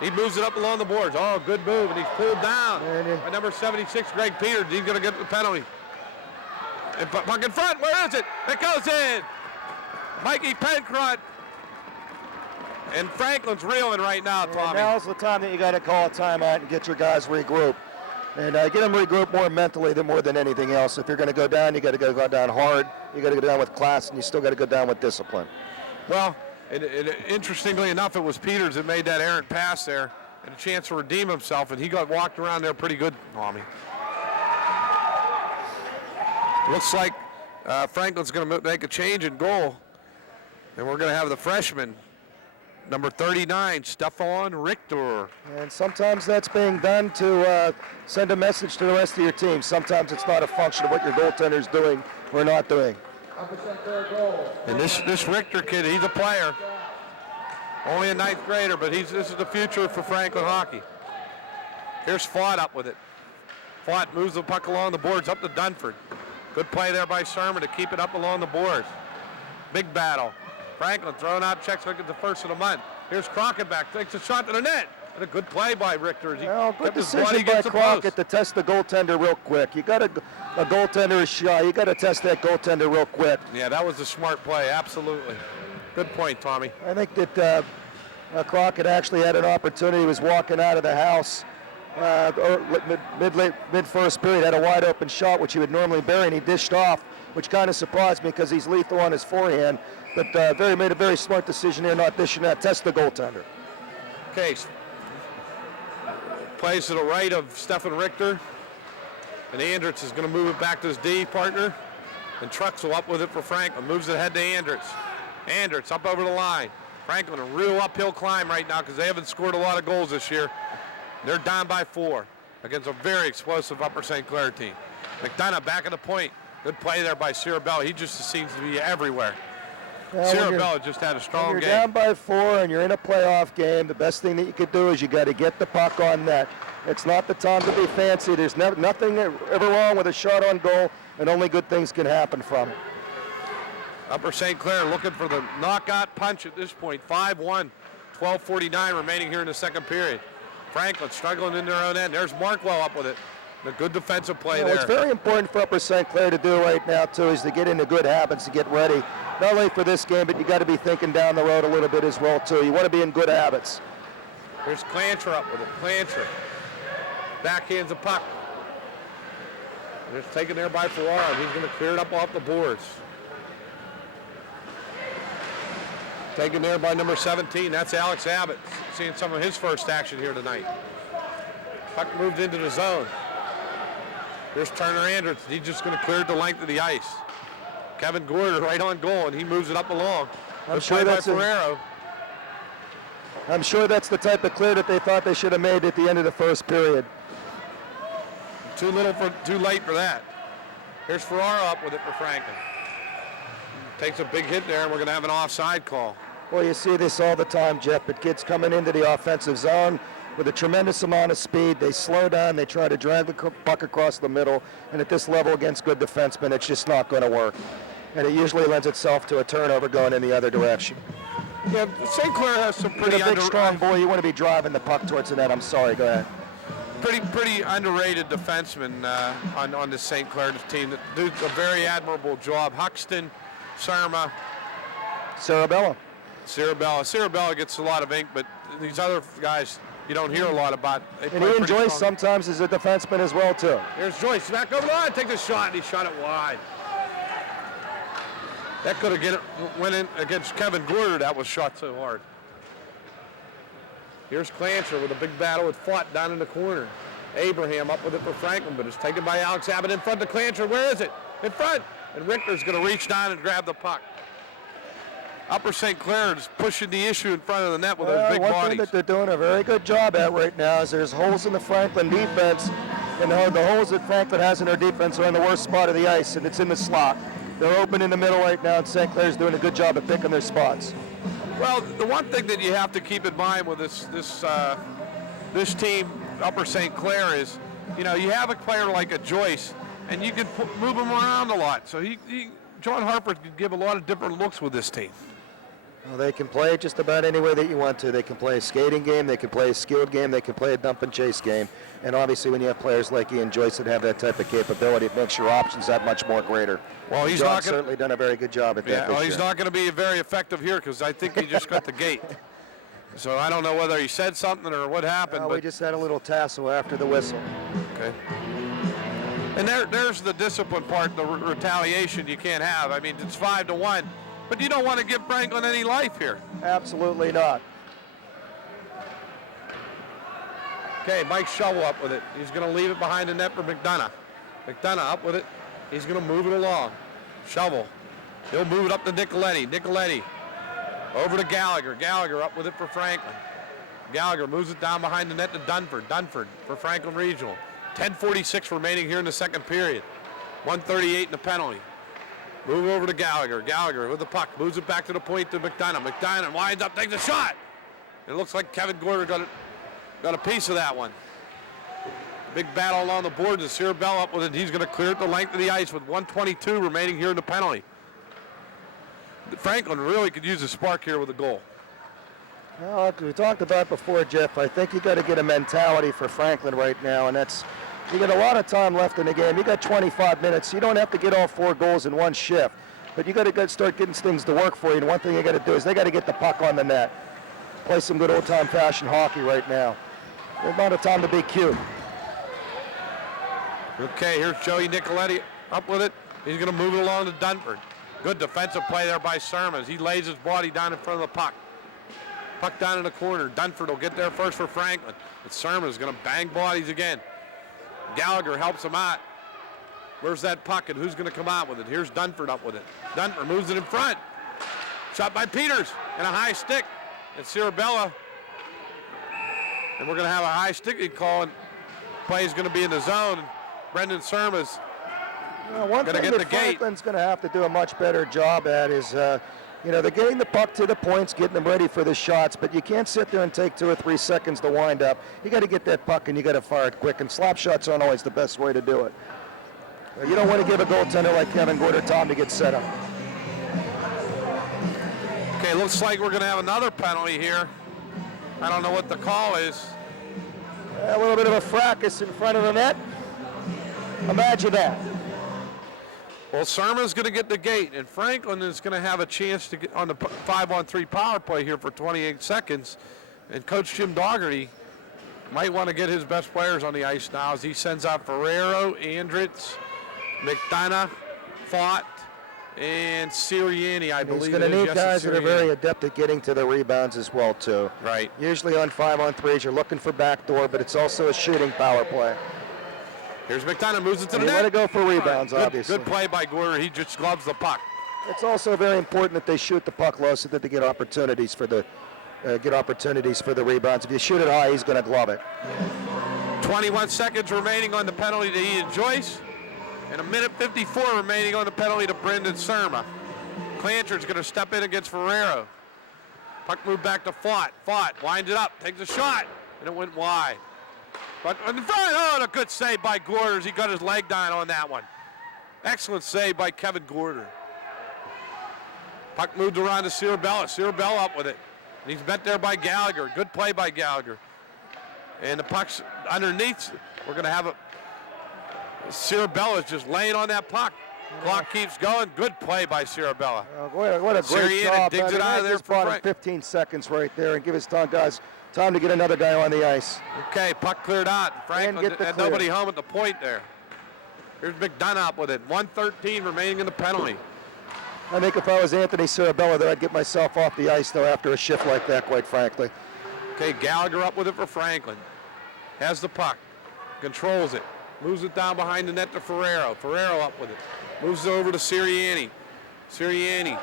He moves it up along the boards. Oh, good move, and he's pulled down by number 76, Greg Peters. He's going to get the penalty. And puck in front, where is it? It goes in. Mikey Pencrott. And Franklin's reeling right now, Tommy. Now's the time that you got to call a timeout and get your guys regrouped. And get them regrouped more mentally than more than anything else. If you're going to go down, you got to go down hard. You got to go down with class, and you still got to go down with discipline. Well, interestingly enough, it was Peters that made that errant pass there and a chance to redeem himself, and he got walked around there pretty good, Tommy. Looks like Franklin's going to make a change in goal, and we're going to have the freshman, number 39, Stefan Richter. And sometimes that's being done to send a message to the rest of your team. Sometimes it's not a function of what your goaltender's doing or not doing. And this Richter kid, he's a player. Only a 9th grader, but this is the future for Franklin hockey. Here's Fott up with it. Fott moves the puck along the boards up to Dunford. Good play there by Sermon to keep it up along the boards. Big battle. Franklin throwing out checks like it's the first of the month. Here's Crockenback, takes a shot to the net. And a good play by Richter. Well, good decision by Crockett to test the goaltender real quick. You got a goaltender is shy. You got to test that goaltender real quick. Yeah, that was a smart play, absolutely. Good point, Tommy. I think that Crockett actually had an opportunity. He was walking out of the house mid first period, had a wide open shot, which he would normally bury, and he dished off, which kind of surprised me because he's lethal on his forehand. But made a very smart decision here, not dishing that. Test the goaltender. Okay. Plays to the right of Stefan Richter. And Andritz is going to move it back to his D partner. And Truxell up with it for Franklin. Moves it ahead to Andritz. Andritz up over the line. Franklin a real uphill climb right now because they haven't scored a lot of goals this year. They're down by 4 against a very explosive Upper St. Clair team. McDonough back at the point. Good play there by Cirabella. He just seems to be everywhere. Cirabella just had a strong when game. you're down by 4 and you're in a playoff game, the best thing that you could do is you got to get the puck on net. It's not the time to be fancy. There's nothing ever wrong with a shot on goal, and only good things can happen from it. Upper St. Clair looking for the knockout punch at this point. 5-1, 12:49 remaining here in the second period. Franklin struggling in their own end. There's Markwell up with it. A good defensive play there. What's very important for Upper St. Clair to do right now, too, is to get into good habits, to get ready. Not only for this game, but you got to be thinking down the road a little bit as well, too. You want to be in good habits. There's Clancher up with it. Clancher backhands the puck. And it's taken there by Ferraro. He's going to clear it up off the boards. Taken there by number 17. That's Alex Abbott. Seeing some of his first action here tonight. Puck moved into the zone. There's Turner Andritz. He's just going to clear it the length of the ice. Kevin Gorder right on goal, and he moves it up along. I'm sure that's the type of clear that they thought they should have made at the end of the first period. Too late for that. Here's Ferraro up with it for Franklin. Takes a big hit there, and we're going to have an offside call. Well, you see this all the time, Jeff, but kids coming into the offensive zone with a tremendous amount of speed. They slow down, they try to drag the puck across the middle, and at this level against good defensemen, it's just not going to work. And it usually lends itself to a turnover going in the other direction. Yeah, St. Clair has some pretty You're a big, strong boy. You want to be driving the puck towards the net. I'm sorry. Go ahead. Pretty underrated defenseman on the St. Clair team that do a very admirable job. Huxton, Sarma, Cirabella. Cirabella gets a lot of ink, but these other guys you don't hear a lot about. And Ian Joyce sometimes is a defenseman as well, too. Here's Joyce back over the line, takes a shot, and he shot it wide. That could have went in against Kevin Gorder. That was shot so hard. Here's Clancher with a big battle with Fott down in the corner. Abraham up with it for Franklin, but it's taken by Alex Abbott in front of Clancher. Where is it? In front. And Richter's going to reach down and grab the puck. Upper St. Clair is pushing the issue in front of the net with those big one bodies. thing that they're doing a very good job at right now is there's holes in the Franklin defense, and the holes that Franklin has in their defense are in the worst spot of the ice, and it's in the slot. They're open in the middle right now, and St. Clair's doing a good job of picking their spots. Well, the one thing that you have to keep in mind with this team, Upper St. Clair, is, you have a player like a Joyce, and you can move him around a lot. So John Harper can give a lot of different looks with this team. Well, they can play just about any way that you want to. They can play a skating game, they can play a skilled game, they can play a dump and chase game. And obviously when you have players like Ian Joyce that have that type of capability, it makes your options that much more greater. Well, he's certainly done a very good job at that. Well, he's not going to be very effective here because I think he just got the gate. So I don't know whether he said something or what happened. But we just had a little tassel after the whistle. Okay. And there's the discipline part, the retaliation you can't have. I mean, it's 5-1, but you don't want to give Franklin any life here. Absolutely not. Okay, Mike Shovel up with it. He's going to leave it behind the net for McDonough. McDonough up with it. He's going to move it along. Shovel. He'll move it up to Nicoletti. Nicoletti over to Gallagher. Gallagher up with it for Franklin. Gallagher moves it down behind the net to Dunford. Dunford for Franklin Regional. 10:46 remaining here in the second period. 1:38 in the penalty. Move over to Gallagher. Gallagher with the puck. Moves it back to the point to McDonough. McDonough winds up, takes a shot. It looks like Kevin Gorder got a piece of that one. Big battle along the boards. And Cirabella up with it. He's going to clear it the length of the ice with 1:22 remaining here in the penalty. Franklin really could use a spark here with a goal. Well, like we talked about before, Jeff, I think you got to get a mentality for Franklin right now, and that's, you got a lot of time left in the game. You got 25 minutes. You don't have to get all 4 goals in one shift, but you got to start getting things to work for you. And one thing you got to do is they got to get the puck on the net. Play some good old-time fashion hockey right now. There's not a time to be cute. Okay, here's Joey Nicoletti up with it. He's going to move it along to Dunford. Good defensive play there by Sermons. He lays his body down in front of the puck. Puck down in the corner. Dunford will get there first for Franklin. But Sermons is going to bang bodies again. Gallagher helps him out. Where's that puck and who's going to come out with it? Here's Dunford up with it. Dunford moves it in front. Shot by Peters and a high stick. And Cirabella. And we're going to have a high stick call, and play is going to be in the zone. And Brendan Surma's One Gonna thing get that the gate. Franklin's going to have to do a much better job at is, they're getting the puck to the points, getting them ready for the shots, but you can't sit there and take 2 or 3 seconds to wind up. You got to get that puck and you got to fire it quick, and slap shots aren't always the best way to do it. You don't want to give a goaltender like Kevin Gorder time to get set up. Okay, looks like we're going to have another penalty here. I don't know what the call is. A little bit of a fracas in front of the net. Imagine that. Well, Surma's going to get the gate, and Franklin is going to have a chance to get on the 5-on-3 power play here for 28 seconds. And Coach Jim Dougherty might want to get his best players on the ice now as he sends out Ferrero, Andritz, McDonough, Fott, and Sirianni, I believe. He's going to need Jesse guys that are Sirianni. very adept at getting to the rebounds as well, too. Right. Usually on 5-on-3s, you're looking for backdoor, but it's also a shooting power play. Here's McDonough, moves it to And the you net. want to go for rebounds, obviously. Good play by Gorder. He just loves the puck. It's also very important that they shoot the puck low so that they get opportunities for the rebounds. If you shoot it high, he's going to glove it. 21 seconds remaining on the penalty to Ian Joyce, and 1:54 remaining on the penalty to Brendan Surma. Clanchard's going to step in against Ferrero. Puck moved back to Fott. Fott winds it up, takes a shot, and it went wide. But in front, and a good save by Gorder. He got his leg down on that one. Excellent save by Kevin Gorder. Puck moved around to Cirabella. Cirabella up with it. And he's met there by Gallagher. Good play by Gallagher. And the puck's underneath. We're going to have a Cirabella's just laying on that puck. Clock keeps going. Good play by Cirabella. What a great Sirianni job. digs it out of there Just for bought him Frank. 15 seconds right there and give his guys time to get another guy on the ice. Okay, puck cleared out. Franklin get the had clear. nobody home at the point there. Here's McDonough with it. 1:13 remaining in the penalty. I think if I was Anthony Cirabella there, I'd get myself off the ice, though, after a shift like that, quite frankly. Okay, Gallagher up with it for Franklin. Has the puck. Controls it. Moves it down behind the net to Ferrero. Ferrero up with it. Moves it over to Sirianni. Sirianni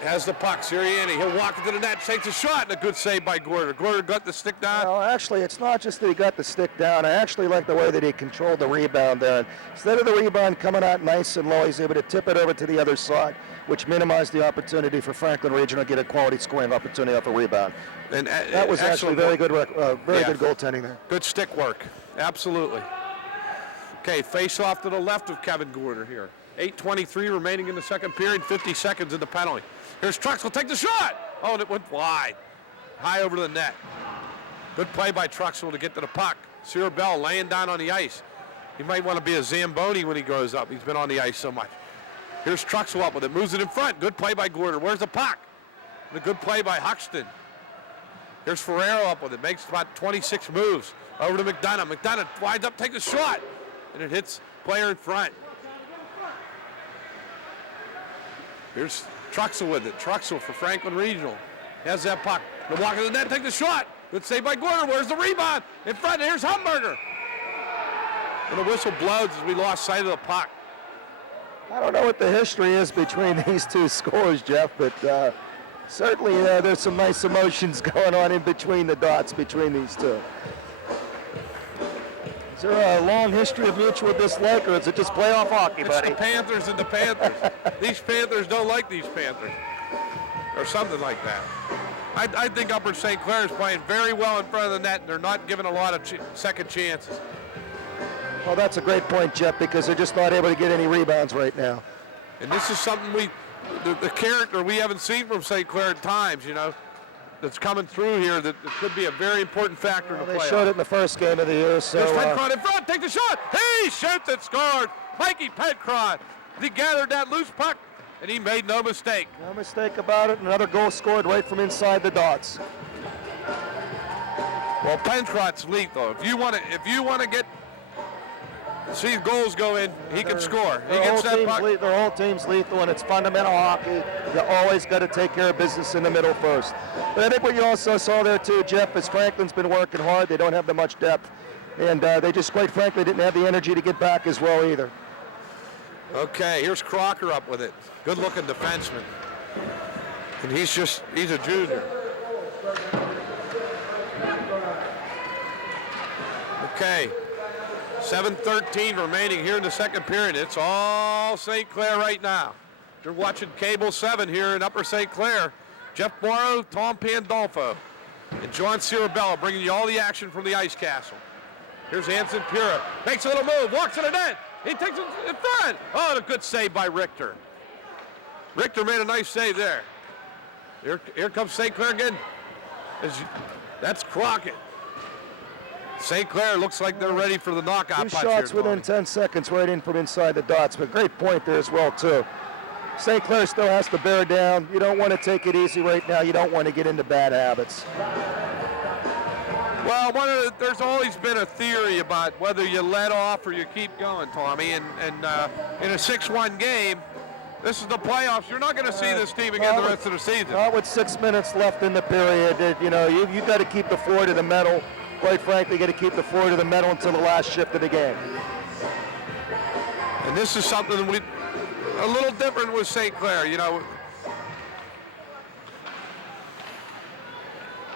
has the puck. Sirianni, he'll walk into the net, takes a shot, and a good save by Gorder. Gorder got the stick down. Well, actually, it's not just that he got the stick down. I actually like the way that he controlled the rebound there. Instead of the rebound coming out nice and low, he's able to tip it over to the other side, which minimized the opportunity for Franklin Regional to get a quality scoring opportunity off a rebound. And That was actually very good goaltending there. Good stick work. Absolutely. Okay, face off to the left of Kevin Gorder here. 8:23 remaining in the second period, 50 seconds in the penalty. Here's Truxell, take the shot. Oh, and it went wide. High over the net. Good play by Truxell to get to the puck. Cirabella laying down on the ice. He might want to be a Zamboni when he grows up. He's been on the ice so much. Here's Truxell up with it, moves it in front. Good play by Gorder. Where's the puck? And a good play by Huxton. Here's Ferrero up with it, makes about 26 moves. Over to McDonough. McDonough winds up, takes a shot, and it hits player in front. Here's Truxell with it. Truxell for Franklin Regional. Has that puck. The walk of the net, take the shot. Good save by Gorder. Where's the rebound? In front, here's Humberger. And the whistle blows as we lost sight of the puck. I don't know what the history is between these two scores, Jeff, but certainly there's some nice emotions going on in between the dots between these two. Is there a long history of mutual dislike, or is it just playoff hockey, It's buddy? the Panthers and the Panthers. These Panthers don't like these Panthers. Or something like that. I think Upper St. Clair is playing very well in front of the net, and they're not giving a lot of second chances. Well, that's a great point, Jeff, because they're just not able to get any rebounds right now. And this is something the character we haven't seen from St. Clair at times, that's coming through here that could be a very important factor in the They playoffs. showed it in the first game of the year, so There's Pencrod in front, take the shot. He shoots and scored. Mikey Pencrod. He gathered that loose puck, and he made no mistake. no mistake about it. Another goal scored right from inside the dots. Well, Pencrod's lethal. If you want to see goals go in, he can score. He gets that puck. Their whole team's lethal, and it's fundamental hockey. You always got to take care of business in the middle first. But I think what you also saw there too, Jeff, is Franklin's been working hard. They don't have that much depth, and they just, quite frankly, didn't have the energy to get back as well either. Okay, here's Crocker up with it. Good-looking defenseman. And he's a junior. Okay, 7:13 remaining here in the second period. It's all St. Clair right now. You're watching Cable 7 here in Upper St. Clair. Jeff Morrow, Tom Pandolfo, and John Cirabella bringing you all the action from the Ice Castle. Here's Anson Pura. Makes a little move, walks to the net. He takes it in front. Oh, and a good save by Richter. Richter made a nice save there. Here comes St. Clair again. That's Crockett. St. Clair looks like they're ready for the knockout Two punch shots here, within 10 seconds right in from inside the dots, but great point there as well, too. St. Clair still has to bear down. You don't want to take it easy right now. You don't want to get into bad habits. Well, there's always been a theory about whether you let off or you keep going, Tommy. And in a 6-1 game, this is the playoffs. You're not going to see this team again the rest of the season. Not with 6 minutes left in the period. You've got to keep the floor to the metal. Quite frankly, you got to keep the floor to the metal until the last shift of the game. And this is something a little different with St. Clair,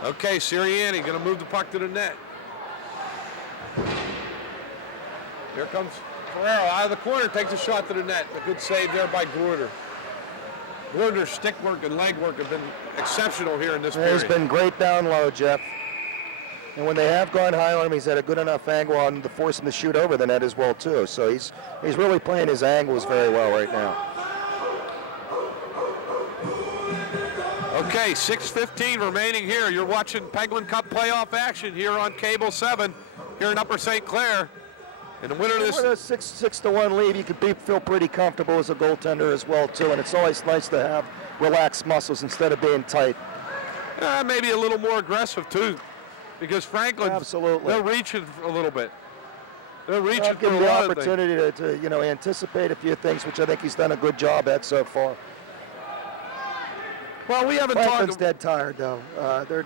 Okay, Sirianni going to move the puck to the net. Here comes Ferrero out of the corner, takes a shot to the net. A good save there by Gorder. Gorder's stick work and leg work have been exceptional here in this period. He's been great down low, Jeff. And when they have gone high on him, he's had a good enough angle on to force him to shoot over the net as well, too. So he's really playing his angles very well right now. Okay, 6:15 remaining here. You're watching Penguin Cup playoff action here on Cable 7 here in Upper St. Clair. And the winner of this... With a 6-1 lead, you can feel pretty comfortable as a goaltender as well, too. And it's always nice to have relaxed muscles instead of being tight. Maybe a little more aggressive, too. Because Franklin, absolutely, they're reaching a little bit. They're reaching for a the lot opportunity of things. to anticipate a few things, which I think he's done a good job at so far. Well, we haven't Franklin's talked. Dead tired though. They're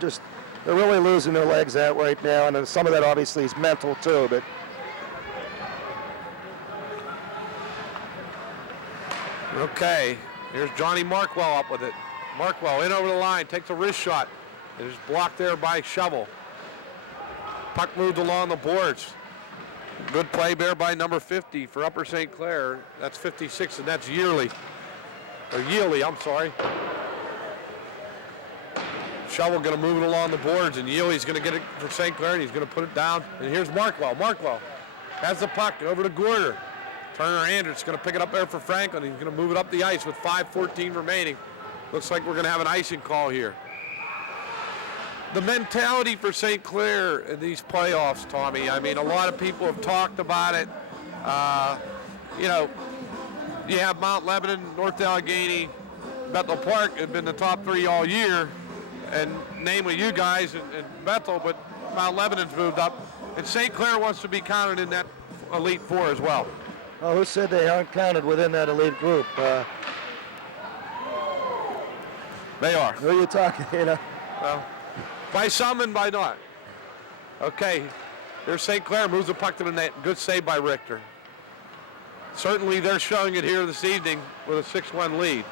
really losing their legs out right now, and some of that obviously is mental too. But okay, here's Johnny Markwell up with it. Markwell in over the line, takes a wrist shot. It is blocked there by Shovel. Puck moved along the boards. Good play there by number 50 for Upper St. Clair. That's 56, and that's Yearly. Or Yearly, I'm sorry. Shovel going to move it along the boards, and Yearly's going to get it for St. Clair, and he's going to put it down. And here's Markwell. Markwell has the puck over to Gorder. Turner Andrews going to pick it up there for Franklin. He's going to move it up the ice with 5:14 remaining. Looks like we're going to have an icing call here. The mentality for St. Clair in these playoffs, Tommy, I mean, a lot of people have talked about it. You have Mount Lebanon, North Allegheny, Bethel Park have been the top three all year, and namely you guys and Bethel, but Mount Lebanon's moved up, and St. Clair wants to be counted in that Elite Four as well. who said they aren't counted within that elite group? They are. Who are you talking? Well, by some and by not. Okay, here's St. Clair, moves the puck to the net. Good save by Richter. Certainly they're showing it here this evening with a 6-1 lead.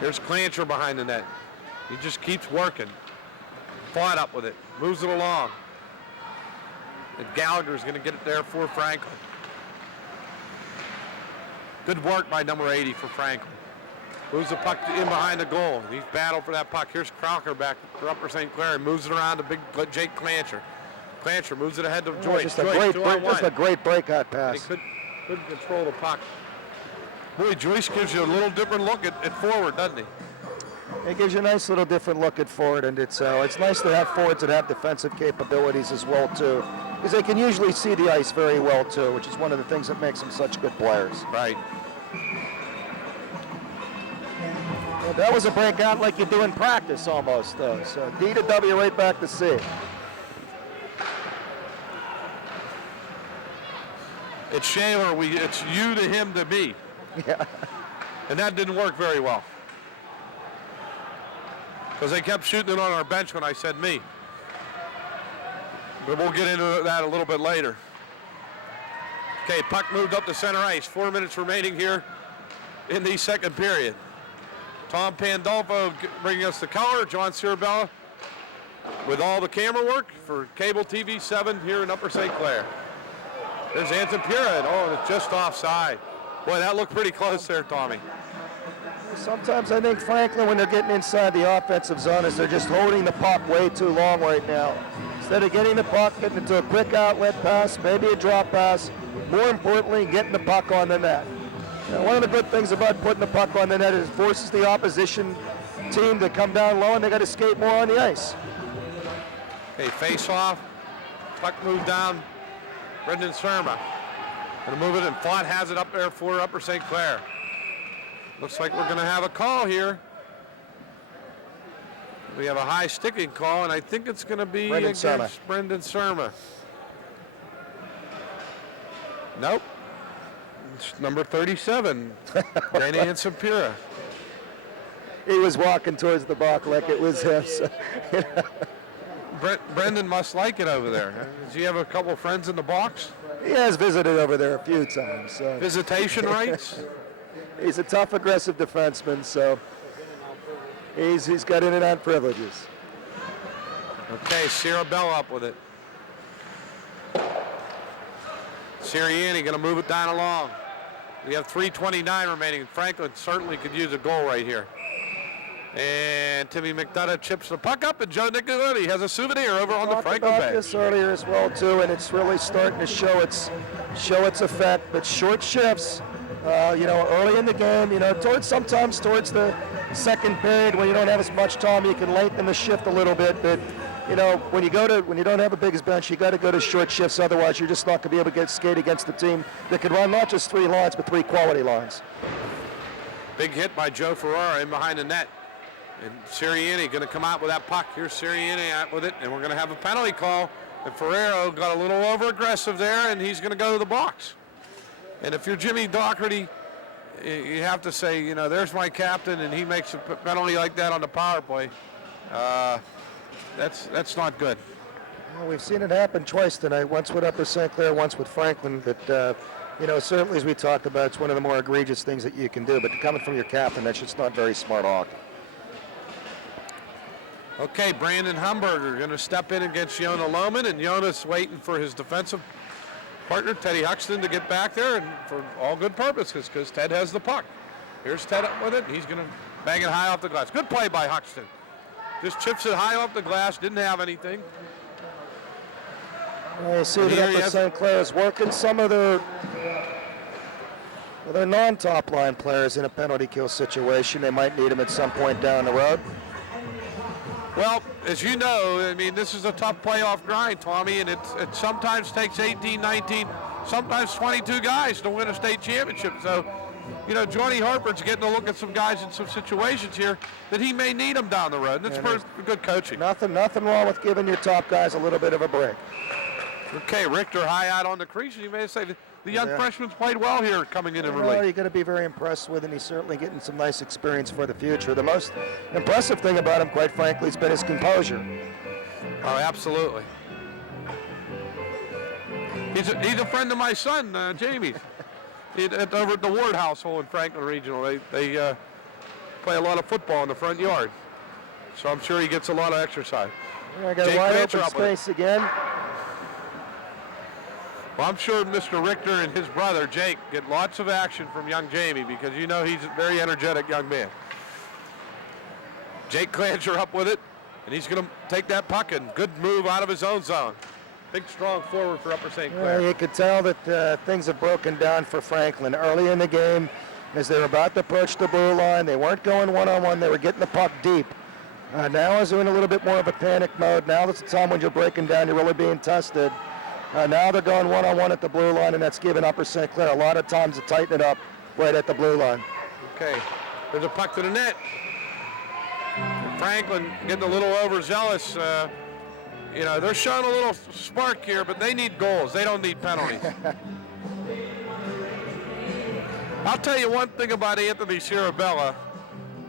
Here's Clancher behind the net. He just keeps working. Fought up with it, moves it along. And Gallagher's going to get it there for Franklin. Good work by number 80 for Franklin. Moves the puck in behind the goal. He's battled for that puck. Here's Crocker back for Upper St. Clair and moves it around to big Jake Clancher. Clancher moves it ahead to Joyce. Just a great breakout pass. He couldn't control the puck. Boy, Joyce gives you a little different look at forward, doesn't he? It gives you a nice little different look at forward, and it's nice to have forwards that have defensive capabilities as well too, because they can usually see the ice very well too, which is one of the things that makes them such good players. Right. Well, that was a breakout like you do in practice almost, though. So D to W right back to C. It's Shaler, it's you to him to me. Yeah. And that didn't work very well. Because they kept shooting it on our bench when I said me. But we'll get into that a little bit later. Okay, puck moved up to center ice. 4 minutes remaining here in the second period. Tom Pandolfo bringing us the color. John Cirabella with all the camera work for Cable TV 7 here in Upper St. Clair. There's Anton Pura. Oh, it's just offside. Boy, that looked pretty close there, Tommy. Sometimes I think Franklin, when they're getting inside the offensive zone, is they're just holding the puck way too long right now. Instead of getting the puck, getting into a quick outlet pass, maybe a drop pass, more importantly, getting the puck on the net. Now, one of the good things about putting the puck on the net is it forces the opposition team to come down low, and they got to skate more on the ice. Okay, face off. Puck moved down. Brendan Surma going to move it, and Fott has it up there for Upper St. Clair. Looks like we're going to have a call here. We have a high sticking call, and I think it's going to be against Brendan Surma. Nope. It's number 37, Danny Anton Pura. He was walking towards the box like it was him. So, you know. Brendan must like it over there. Does he have a couple friends in the box? He has visited over there a few times. So. Visitation rights? He's a tough, aggressive defenseman, so he's got in and out privileges. Okay, Cirabella up with it. Sirianni going to move it down along. We have 3:29 remaining. Franklin certainly could use a goal right here. And Timmy McDonough chips the puck up, and Joe Nicoletti has a souvenir over on the Franklin bench. bench. This earlier as well too, and it's really starting to show its effect. But short shifts, early in the game, sometimes towards the second period when you don't have as much time, you can lengthen the shift a little bit. But when you don't have a big bench, you got to go to short shifts. Otherwise, you're just not going to be able to skate against the team that can run not just 3 lines, but 3 quality lines. Big hit by Joe Ferrara in behind the net. And Sirianni going to come out with that puck. Here's Sirianni out with it, and we're going to have a penalty call. And Ferrero got a little over-aggressive there, and he's going to go to the box. And if you're Jimmy Doherty, you have to say, there's my captain, and he makes a penalty like that on the power play. That's not good. Well, we've seen it happen twice tonight. Once with Upper St. Clair, once with Franklin. But certainly as we talked about, it's one of the more egregious things that you can do. But coming from your captain, that's just not very smart hockey. Okay, Brandon Humberger going to step in against Yona Lohman, and Yona's waiting for his defensive partner, Teddy Huxton, to get back there, and for all good purposes, because Ted has the puck. Here's Ted up with it. He's going to bang it high off the glass. Good play by Huxton. Just chips it high off the glass, didn't have anything. You see that Upper St. Clair is working some of their non-top line players in a penalty kill situation. They might need them at some point down the road. Well, as you know, this is a tough playoff grind, Tommy, and it sometimes takes 18, 19, sometimes 22 guys to win a state championship. So, Johnny Harper's getting a look at some guys in some situations here that he may need them down the road. That's for good coaching. Nothing wrong with giving your top guys a little bit of a break. Okay, Richter high out on the crease. You may say the young freshman's played well here coming in relief. You're going to be very impressed with him. He's certainly getting some nice experience for the future. The most impressive thing about him, quite frankly, has been his composure. Oh, absolutely. He's a friend of my son, Jamie. Over at the Ward household in Franklin Regional. They play a lot of football in the front yard. So I'm sure he gets a lot of exercise. I got a wide open space again. Well, I'm sure Mr. Richter and his brother, Jake, get lots of action from young Jamie because he's a very energetic young man. Jake Clancher up with it, and he's going to take that puck and good move out of his own zone. Big, strong forward for Upper St. Clair. You could tell that things have broken down for Franklin early in the game as they were about to approach the blue line. They weren't going one-on-one. They were getting the puck deep. Now as they're in a little bit more of a panic mode, now that's the time when you're breaking down, you're really being tested. Now they're going one-on-one at the blue line, and that's giving Upper St. Clair a lot of times to tighten it up right at the blue line. Okay, there's a puck to the net. Franklin getting a little overzealous. They're showing a little spark here, but they need goals. They don't need penalties. I'll tell you one thing about Anthony Cirabella,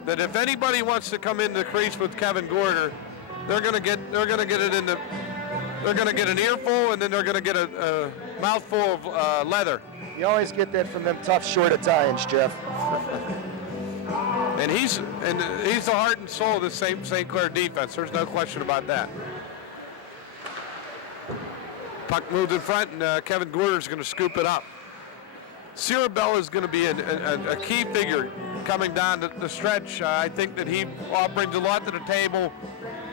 that if anybody wants to come in the crease with Kevin Gorder, they're going to get it in the they're going to get an earful, and then they're going to get a mouthful of leather. You always get that from them tough, short Italians, Jeff. And he's the heart and soul of the St. Clair defense. There's no question about that. Puck moved in front, and Kevin Gorder's going to scoop it up. Cirabella is going to be a key figure coming down the stretch. I think that he brings a lot to the table,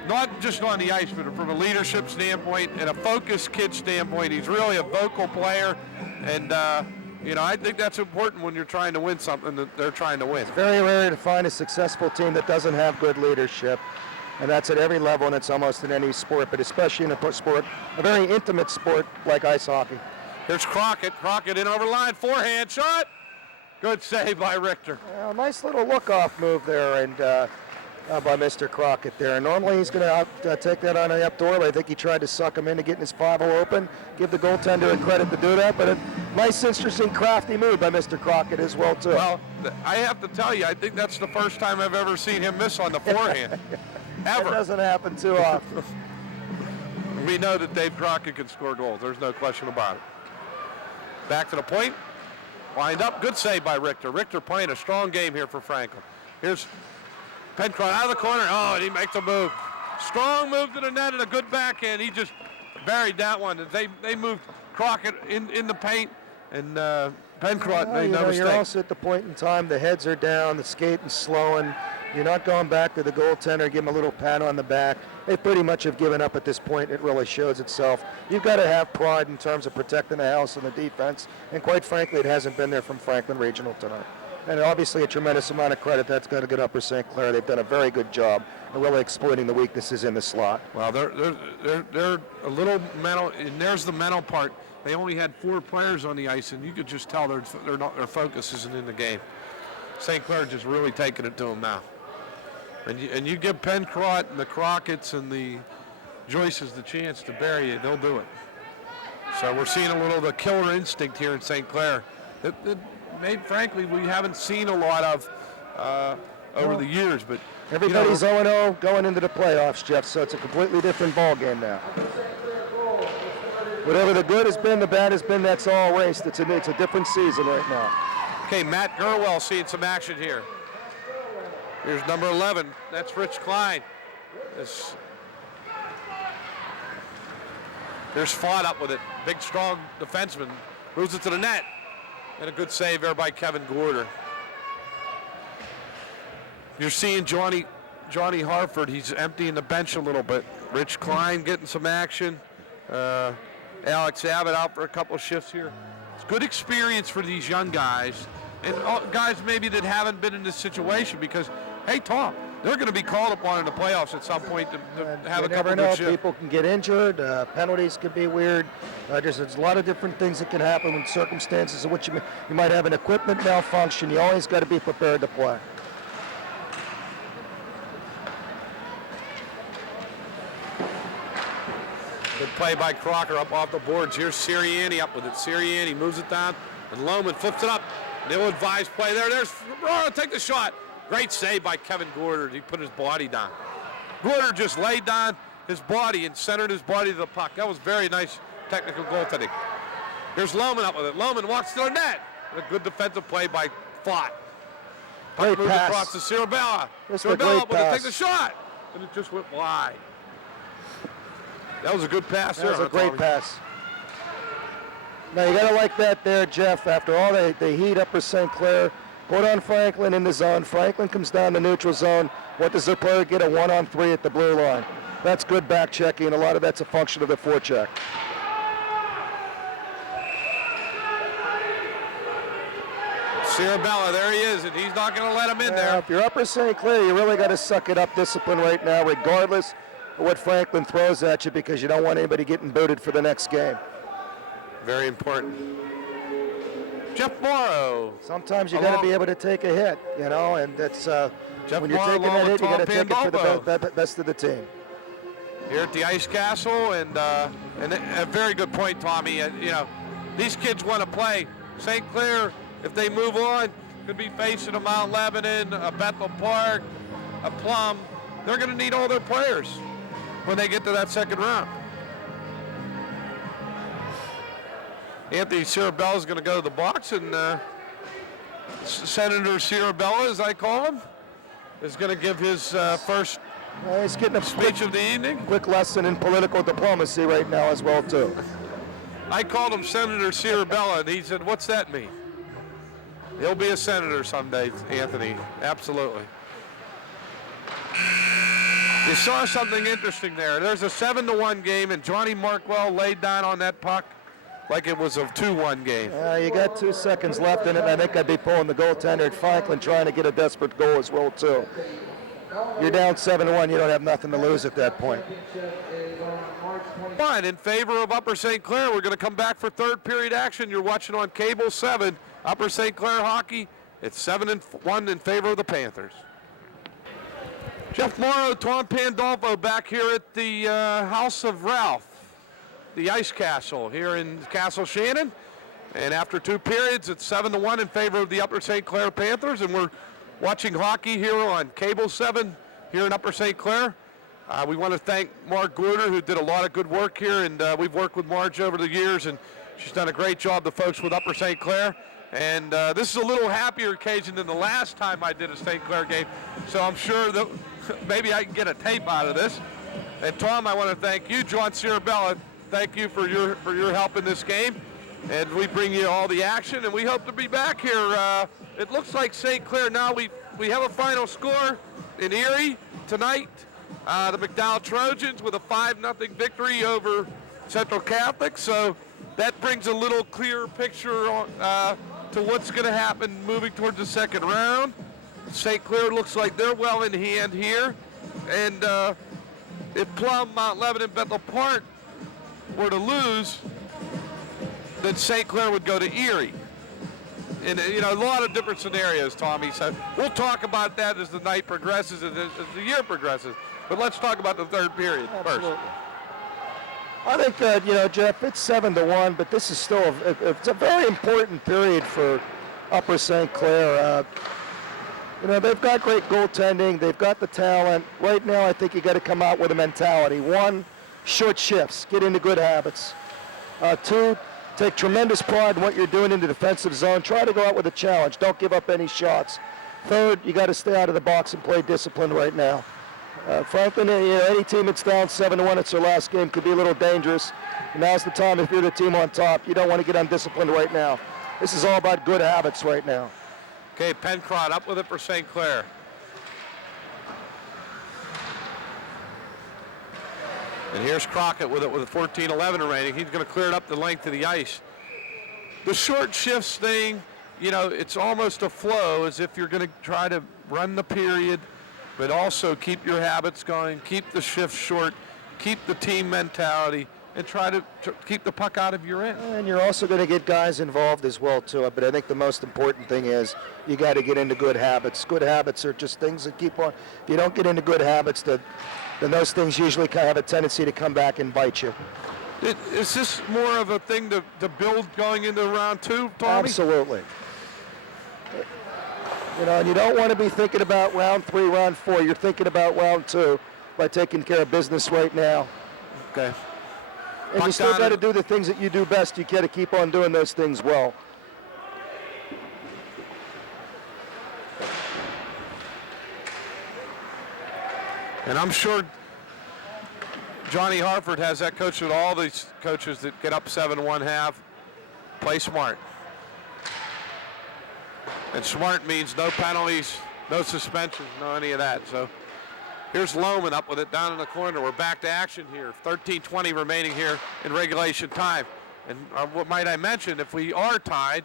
not just on the ice, but from a leadership standpoint and a focused kid standpoint. He's really a vocal player, and I think that's important when you're trying to win something that they're trying to win. It's very rare to find a successful team that doesn't have good leadership, and that's at every level, and it's almost in any sport, but especially in a sport, a very intimate sport like ice hockey. Here's Crockett. Crockett in over the line. Forehand shot. Good save by Richter. Nice little look-off move there, and by Mr. Crockett there. Normally he's going to take that on the up door, but I think he tried to suck him into getting his 5-0 open. Give the goaltender a credit to do that, but a nice, interesting, crafty move by Mr. Crockett as well, too. Well, I have to tell you, I think that's the first time I've ever seen him miss on the forehand. Ever. It doesn't happen too often. We know that Dave Crockett can score goals. There's no question about it. Back to the point. Wind up. Good save by Richter. Richter playing a strong game here for Franklin. Here's Pencrott out of the corner. Oh, and he makes a move. Strong move to the net and a good backhand. He just buried that one. They moved Crockett in the paint, and Pencrott made no mistake. You're also at the point in time, the heads are down, the skating's slowing. You're not going back to the goaltender, give him a little pat on the back. They pretty much have given up at this point. It really shows itself. You've got to have pride in terms of protecting the house and the defense, and quite frankly, it hasn't been there from Franklin Regional tonight. And obviously a tremendous amount of credit. That's got to get Upper St. Clair. They've done a very good job of really exploiting the weaknesses in the slot. Well, they're a little mental, and there's the mental part. They only had 4 players on the ice, and you could just tell their focus isn't in the game. St. Clair just really taking it to them now. And you give Pencrott and the Crockett's and the Joyces the chance to bury it, they'll do it. So we're seeing a little of the killer instinct here in St. Clair. Frankly, we haven't seen a lot of over the years. But everybody's 0-0 going into the playoffs, Jeff, so it's a completely different ball game now. Whatever the good has been, the bad has been, that's all erased. It's a different season right now. Okay, Matt Gerwell seeing some action here. Here's number 11. That's Rich Klein. There's fought up with it. Big, strong defenseman. Moves it to the net. And a good save there by Kevin Gorder. You're seeing Johnny Harford. He's emptying the bench a little bit. Rich Klein getting some action. Alex Abbott out for a couple of shifts here. It's good experience for these young guys. And guys maybe that haven't been in this situation because, hey, Tom, they're going to be called upon in the playoffs at some point to have a couple of good shifts. People can get injured. Penalties could be weird. There's a lot of different things that can happen when circumstances in which you might have an equipment malfunction. You always got to be prepared to play. Good play by Crocker up off the boards. Here's Sirianni up with it. Sirianni moves it down, and Lohman flips it up. No advised play there. There's Ferraro, take the shot. Great save by Kevin Gorder. He put his body down. Gorder just laid down his body and centered his body to the puck. That was very nice technical goaltending. Here's Lohman up with it. Lohman walks to the net. A good defensive play by Fott. Great moves pass. across to Cirabella. Cirabella up with it. Take the shot. And it just went wide. That was a good pass there. That was a great pass. Now you got to like that there, Jeff. After all the heat Upper St. Clair, put on Franklin in the zone. Franklin comes down the neutral zone. What does the player get? A 1-on-3 at the blue line. That's good back checking. A lot of that's a function of the forecheck. Cirabella, there he is, and he's not going to let him in there. If you're Upper St. Clair, you really got to suck it up discipline right now, regardless of what Franklin throws at you, because you don't want anybody getting booted for the next game. Very important. Jeff Morrow. Sometimes you got to be able to take a hit, and that's when you're taking that hit, you got to take it for the best of the team. Here at the Ice Castle, and a very good point, Tommy. These kids want to play. St. Clair, if they move on, could be facing a Mount Lebanon, a Bethel Park, a Plum. They're going to need all their players when they get to that second round. Anthony Cirabella is going to go to the box, and Senator Cirabella, as I call him, is going to give his first He's getting a speech of the evening. quick lesson in political diplomacy right now as well, too. I called him Senator Cirabella, and he said, "What's that mean?" He'll be a senator someday, Anthony. Absolutely. You saw something interesting there. There's a 7-1 game, and Johnny Markwell laid down on that puck like it was a 2-1 game. You got 2 seconds left in it, and I think I'd be pulling the goaltender at Franklin trying to get a desperate goal as well, too. You're down 7-1. You don't have nothing to lose at that point. Fine, in favor of Upper St. Clair. We're going to come back for third period action. You're watching on Cable 7, Upper St. Clair hockey. It's 7-1 in favor of the Panthers. Jeff Morrow, Tom Pandolfo back here at the House of Ralph, the Ice Castle here in Castle Shannon. And after 2 periods, it's 7-1 in favor of the Upper St. Clair Panthers. And we're watching hockey here on Cable 7 here in Upper St. Clair. We want to thank Mark Gluder, who did a lot of good work here, and we've worked with Marge over the years, and she's done a great job, the folks with Upper St. Clair. And this is a little happier occasion than the last time I did a St. Clair game, so I'm sure that maybe I can get a tape out of this. And Tom, I want to thank you, John Cirabella. Thank you for your help in this game, and we bring you all the action, and we hope to be back here. It looks like St. Clair now. We have a final score in Erie tonight. The McDowell Trojans with a 5-0 victory over Central Catholic. So that brings a little clearer picture on, to what's going to happen moving towards the second round. St. Clair looks like they're well in hand here. And if Plum, Mount Lebanon, Bethel Park were to lose, then St. Clair would go to Erie. And, a lot of different scenarios, Tommy. So we'll talk about that as the night progresses and as the year progresses. But let's talk about the third period first. I think, Jeff, it's 7-1, but this is still it's a very important period for Upper St. Clair. They've got great goaltending. They've got the talent. Right now, I think you got to come out with a mentality. 1, short shifts, get into good habits. 2, take tremendous pride in what you're doing in the defensive zone. Try to go out with a challenge. Don't give up any shots. 3rd, you got to stay out of the box and play discipline right now. Franklin, any team that's down 7-1, it's their last game, could be a little dangerous. And now's the time if you're the team on top. You don't want to get undisciplined right now. This is all about good habits right now. Okay, Pencrod up with it for St. Clair. And here's Crockett with it with a 14-11 rating. He's going to clear it up the length of the ice. The short shifts thing, it's almost a flow, as if you're going to try to run the period, but also keep your habits going, keep the shifts short, keep the team mentality, and try to keep the puck out of your end. And you're also going to get guys involved as well, too. But I think the most important thing is you got to get into good habits. Good habits are just things that keep on. If you don't get into good habits, then those things usually kind of have a tendency to come back and bite you. Is this more of a thing to build going into round 2, Tommy? Absolutely. And you don't want to be thinking about round 3, round 4. You're thinking about round 2 by taking care of business right now. Okay. And you still got to do the things that you do best. You got to keep on doing those things well. And I'm sure Johnny Harford has that coach with all these coaches that get up 7-1 have. Play smart. And smart means no penalties, no suspensions, no any of that. So here's Lohman up with it down in the corner. We're back to action here. 13:20 remaining here in regulation time. And what might I mention, if we are tied,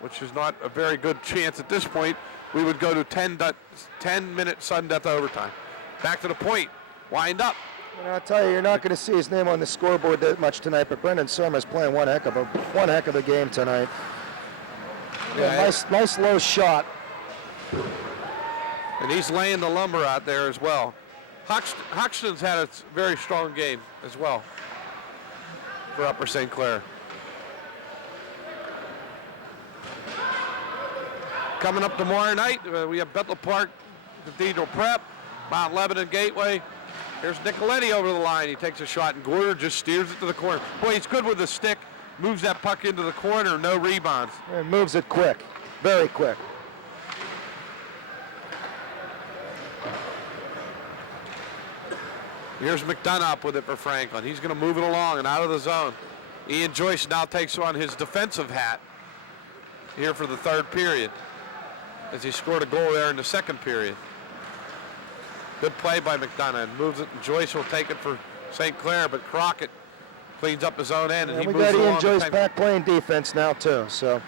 which is not a very good chance at this point, we would go to 10-minute sudden death overtime. Back to the point. Wind up. I'll tell you, you're not going to see his name on the scoreboard that much tonight, but Brendan Summers playing one heck of a game tonight. Yeah, nice low shot. And he's laying the lumber out there as well. Hoxton's had a very strong game as well for Upper St. Clair. Coming up tomorrow night, we have Bethel Park Cathedral Prep, Mount Lebanon Gateway. Here's Nicoletti over the line. He takes a shot, and Gluder just steers it to the corner. Boy, he's good with the stick. moves that puck into the corner, no rebounds. And moves it quick, very quick. Here's McDonough with it for Franklin. He's going to move it along and out of the zone. Ian Joyce now takes on his defensive hat here for the third period, as he scored a goal there in the second period. Good play by McDonough, and moves it, and Joyce will take it for St. Clair, but Crockett cleans up his own end, and he we moves got it Ian along. Joyce back playing defense now too, so.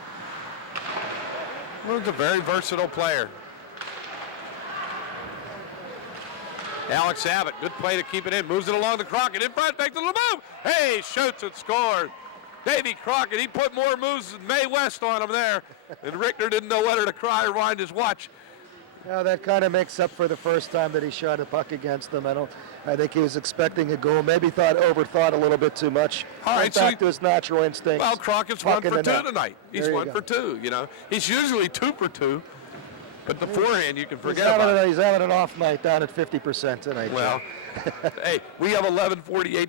Well, he's a very versatile player. Alex Abbott, good play to keep it in, moves it along to Crockett, in front, makes a little move. Hey, shoots and scores. Davy Crockett, he put more moves than Mae West on him there, and Richter didn't know whether to cry or wind his watch. Yeah, that kind of makes up for the first time that he shot a puck against them. I think he was expecting a goal. Maybe overthought a little bit too much. All right, Went back to his natural instincts. Well, Crockett's 1 for 2 tonight. He's There you 1 go. for 2, you know. He's usually 2 for 2, but the forehand you can He's forget about. he's having an off night down at 50% tonight. Well, hey, we have 11:48.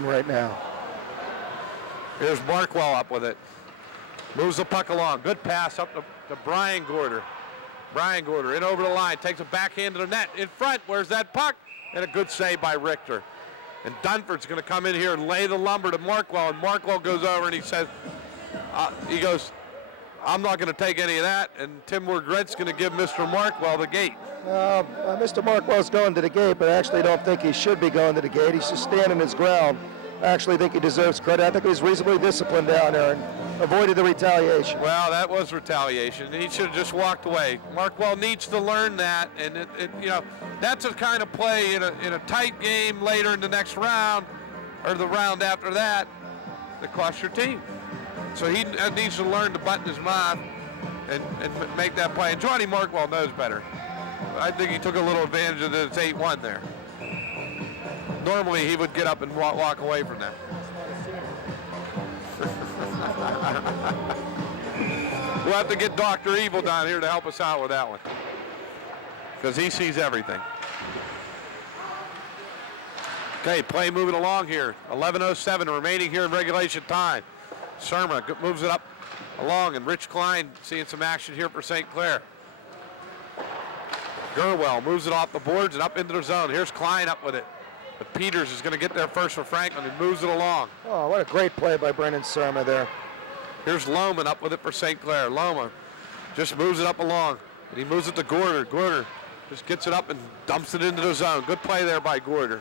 Right now. Here's Markwell up with it. Moves the puck along. Good pass up to Brian Gorder. Brian Gorder in over the line. Takes a backhand to the net. In front. Where's that puck? And a good save by Richter. And Dunford's going to come in here and lay the lumber to Markwell. And Markwell goes over and he says, I'm not going to take any of that. And Tim Wergret's going to give Mr. Markwell the gate. Mr. Markwell's going to the gate, but I actually don't think he should be going to the gate. He's just standing his ground. I actually think he deserves credit. I think he was reasonably disciplined down there and avoided the retaliation. Well, that was retaliation. He should have just walked away. Markwell needs to learn that, and that's a kind of play in a tight game later in the next round, or the round after that costs your team. So he needs to learn to button his mouth and make that play. And Johnny Markwell knows better. I think he took a little advantage of this 8-1 there. Normally he would get up and walk away from that. We'll have to get Dr. Evil down here to help us out with that one, because he sees everything. Okay, play moving along here. 11:07 remaining here in regulation time. Surma moves it up along, and Rich Klein seeing some action here for St. Clair. Gurwell moves it off the boards and up into the zone. Here's Klein up with it. But Peters is going to get there first for Franklin and moves it along. Oh, what a great play by Brendan Surma there. Here's Lohman up with it for St. Clair. Loma just moves it up along, and he moves it to Gorder. Gorder just gets it up and dumps it into the zone. Good play there by Gorder.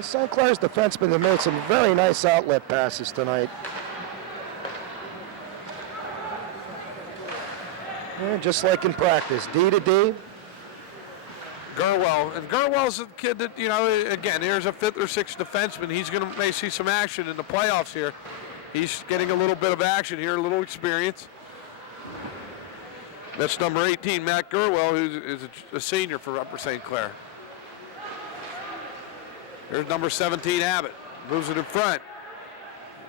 St. Clair's defensemen have made some very nice outlet passes tonight. Yeah, just like in practice, D to D. Gurwell, and Gurwell's a kid that, again, here's a 5th or 6th defenseman. He's going to may see some action in the playoffs here. He's getting a little bit of action here, a little experience. That's number 18, Matt Gurwell, who is a senior for Upper St. Clair. Here's number 17, Abbott. Moves it in front.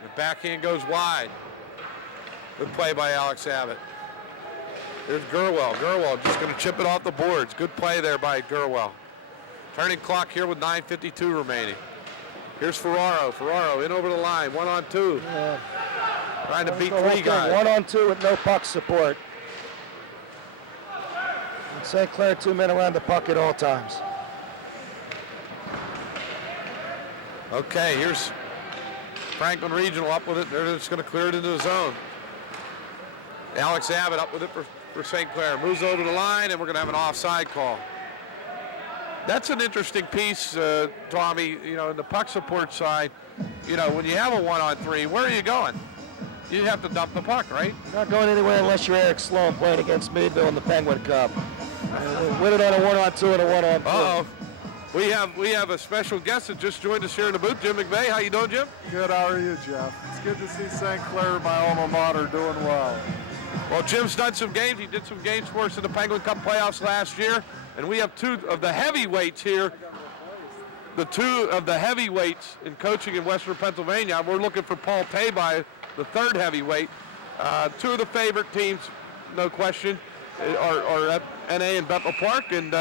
The backhand goes wide. Good play by Alex Abbott. Here's Gurwell. Gurwell just going to chip it off the boards. Good play there by Gurwell. Turning clock here with 9:52 remaining. Here's Ferraro. Ferraro in over the line. 1-on-2. Yeah. Trying to beat 3 guys. 1-on-2 with no puck support. And St. Clair 2 men around the puck at all times. Okay, here's Franklin Regional up with it. They're just going to clear it into the zone. Alex Abbott up with it for St. Clair. Moves over the line, and we're going to have an offside call. That's an interesting piece, Tommy, in the puck support side. When you have a 1-on-3, where are you going? You have to dump the puck, right? Not going anywhere unless you're Eric Sloan playing against Meadville in the Penguin Cup. Win it on a 1-on-2 and a 1-on-3. Uh-oh. We have a special guest that just joined us here in the booth, Jim McVeigh. How you doing, Jim? Good, how are you, Jeff? It's good to see St. Clair, my alma mater, doing well. Well, Jim's done some games. He did some games for us in the Penguin Cup playoffs last year. And we have 2 of the heavyweights here. The 2 of the heavyweights in coaching in Western Pennsylvania. We're looking for Paul Tabay, the 3rd heavyweight. 2 of the favorite teams, no question, are at NA and Bethel Park. And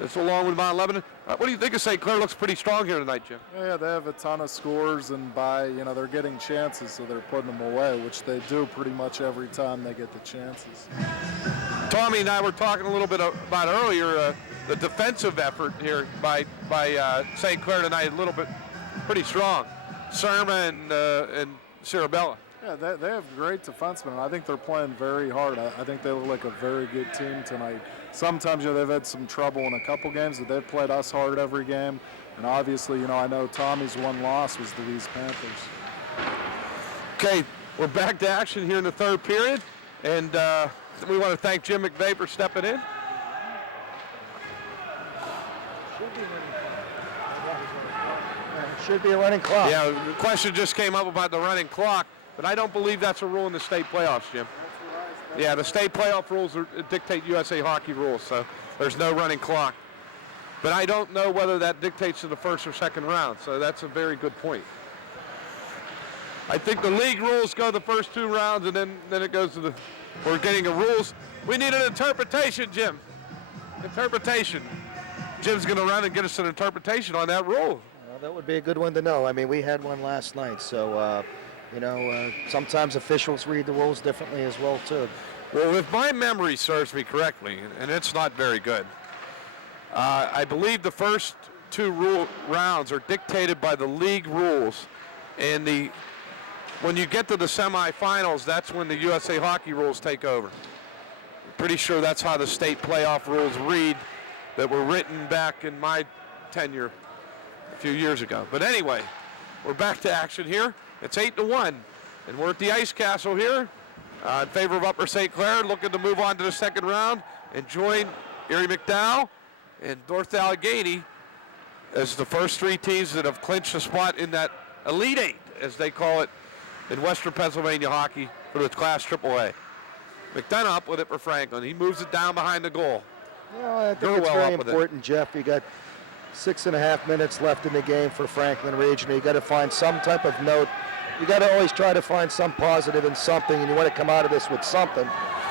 It's along with Mount Lebanon. What do you think of St. Clair? Looks pretty strong here tonight, Jim. Yeah, they have a ton of scores, and they're getting chances, so they're putting them away, which they do pretty much every time they get the chances. Tommy and I were talking a little bit about earlier the defensive effort here by St. Clair tonight. A little bit pretty strong. Surma and Cirabella. Yeah, they have great defensemen. I think they're playing very hard. I think they look like a very good team tonight. Sometimes they've had some trouble in a couple games, but they've played us hard every game. And obviously, I know Tommy's one loss was the Leeds Panthers. Okay, we're back to action here in the third period, and we want to thank Jim McVeigh for stepping in. Should be a running clock. Yeah, the question just came up about the running clock, but I don't believe that's a rule in the state playoffs, Jim. Yeah, the state playoff rules dictate USA hockey rules, so there's no running clock. But I don't know whether that dictates to the first or second round, so that's a very good point. I think the league rules go the first 2 rounds, and then it goes to the, we're getting a rules. We need an interpretation, Jim. Interpretation. Jim's going to run and get us an interpretation on that rule. Well, that would be a good one to know. I mean, we had one last night, so, sometimes officials read the rules differently as well, too. Well, if my memory serves me correctly, and it's not very good, I believe the first 2 rounds are dictated by the league rules, and when you get to the semifinals, that's when the USA hockey rules take over. Pretty sure that's how the state playoff rules read that were written back in my tenure a few years ago. But anyway, we're back to action here. It's 8-1, and we're at the Ice Castle here in favor of Upper St. Clair, looking to move on to the second round and join Erie McDowell and North Allegheny as the first 3 teams that have clinched a spot in that Elite 8, as they call it, in Western Pennsylvania hockey for the Class AAA. McDonough up with it for Franklin. He moves it down behind the goal. Well, I think it's very important, Jeff. You got 6.5 minutes left in the game for Franklin Regional. You got to find some type of note. You got to always try to find some positive in something, and you want to come out of this with something.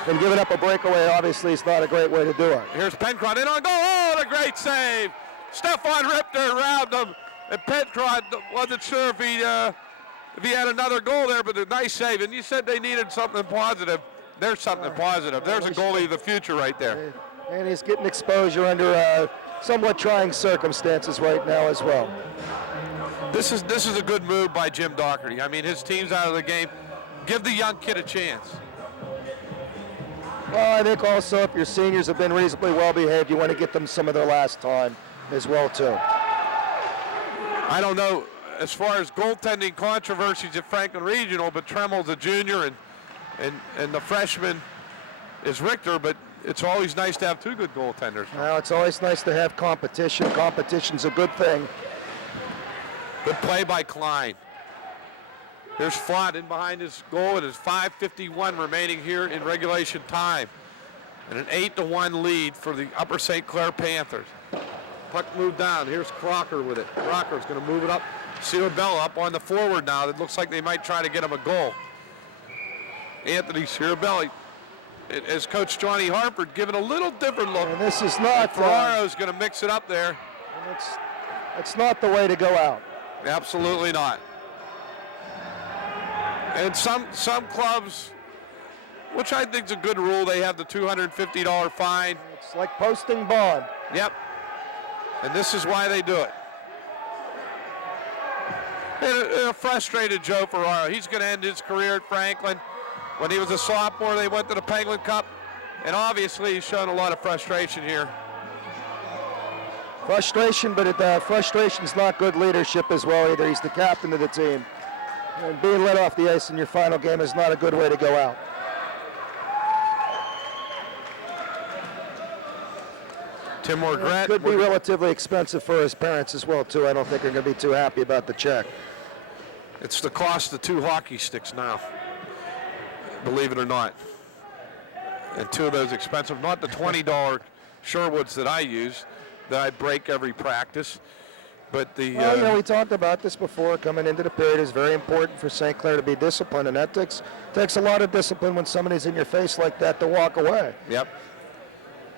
And giving up a breakaway, obviously, is not a great way to do it. Here's Pencrod in on goal. Oh, what a great save. Stefan Richter around him, and Pencrod wasn't sure if he had another goal there, but a nice save. And you said they needed something positive. There's something positive. There's a goalie of the future right there. And he's getting exposure under somewhat trying circumstances right now as well. This is a good move by Jim Doherty. I mean, his team's out of the game. Give the young kid a chance. Well, I think also if your seniors have been reasonably well behaved, you want to get them some of their last time as well, too. I don't know as far as goaltending controversies at Franklin Regional, but Tremel's a junior and the freshman is Richter, but it's always nice to have 2 good goaltenders. Well, it's always nice to have competition. Competition's a good thing. Good play by Klein. Here's Flott in behind his goal. It is 5:51 remaining here in regulation time. And an 8-1 lead for the Upper St. Clair Panthers. Puck moved down. Here's Crocker with it. Crocker's going to move it up. Cirabella up on the forward now. It looks like they might try to get him a goal. Anthony Cirabella, as Coach Johnny Harford, giving a little different look. And this is not... Ferraro's going to mix it up there. It's not the way to go out. Absolutely not. And some clubs, which I think is a good rule, they have the $250 fine. It's like posting bond. Yep. And this is why they do it. And a frustrated Joe Ferraro. He's going to end his career at Franklin. When he was a sophomore, they went to the Penguin Cup. And obviously, he's shown a lot of frustration here. Frustration, but frustration's not good leadership as well either. He's the captain of the team. And being let off the ice in your final game is not a good way to go out. Tim Morgret. Could be relatively expensive for his parents as well, too. I don't think they're going to be too happy about the check. It's the cost of 2 hockey sticks now, believe it or not. And 2 of those expensive, not the $20 Sherwoods that I use, that I break every practice. But the well, we talked about this before. Coming into the period is very important for St. Clair to be disciplined, and that takes a lot of discipline when somebody's in your face like that to walk away. Yep.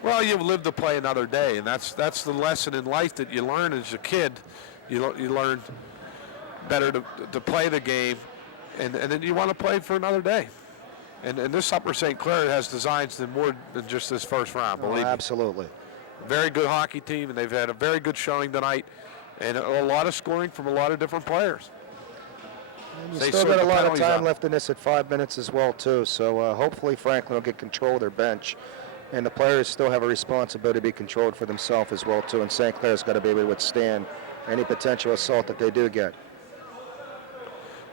Well, you live to play another day, and that's the lesson in life that you learn as a kid. You learn better to play the game, and then you want to play for another day. And this Upper St. Clair has designs than more than just this first round, believe me. Absolutely. Very good hockey team, and they've had a very good showing tonight, and a lot of scoring from a lot of different players. And you They still sort got a the lot of penalties time up. left in this at 5 minutes as well, too. So hopefully Franklin will get control of their bench. And the players still have a responsibility to be controlled for themselves as well, too. And St. Clair's got to be able to withstand any potential assault that they do get.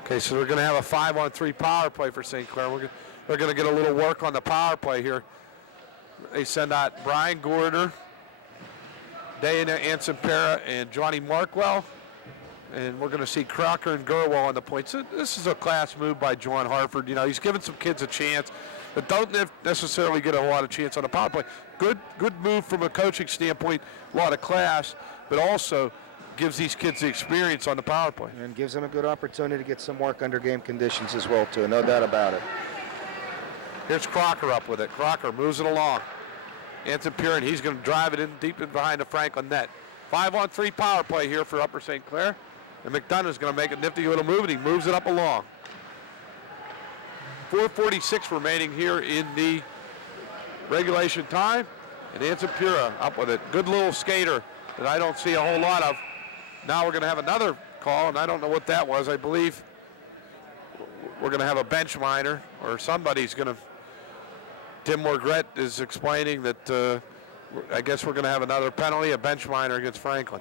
Okay, so we're going to have a 5-on-3 power play for St. Clair. They're going to get a little work on the power play here. They send out Brian Gordner, Dana Anson-Para, and Johnny Markwell. And we're going to see Crocker and Gerwell on the points. So this is a class move by John Harford. You know, he's giving some kids a chance that don't necessarily get a lot of chance on the power play. Good move from a coaching standpoint, a lot of class, but also gives these kids the experience on the power play. And gives them a good opportunity to get some work under game conditions as well, too. No doubt about it. Here's Crocker up with it. Crocker moves it along. Anson Piran, he's going to drive it in deep in behind the Franklin net. 5-on-3 power play here for Upper St. Clair. And McDonough's going to make a nifty little move, and he moves it up along. 4:46 remaining here in the regulation time. And Anson Piran up with it. Good little skater that I don't see a whole lot of. Now we're going to have another call, and I don't know what that was. I believe we're going to have a bench minor, or somebody's going to. Tim Morgret is explaining that I guess we're going to have another penalty, a bench minor against Franklin.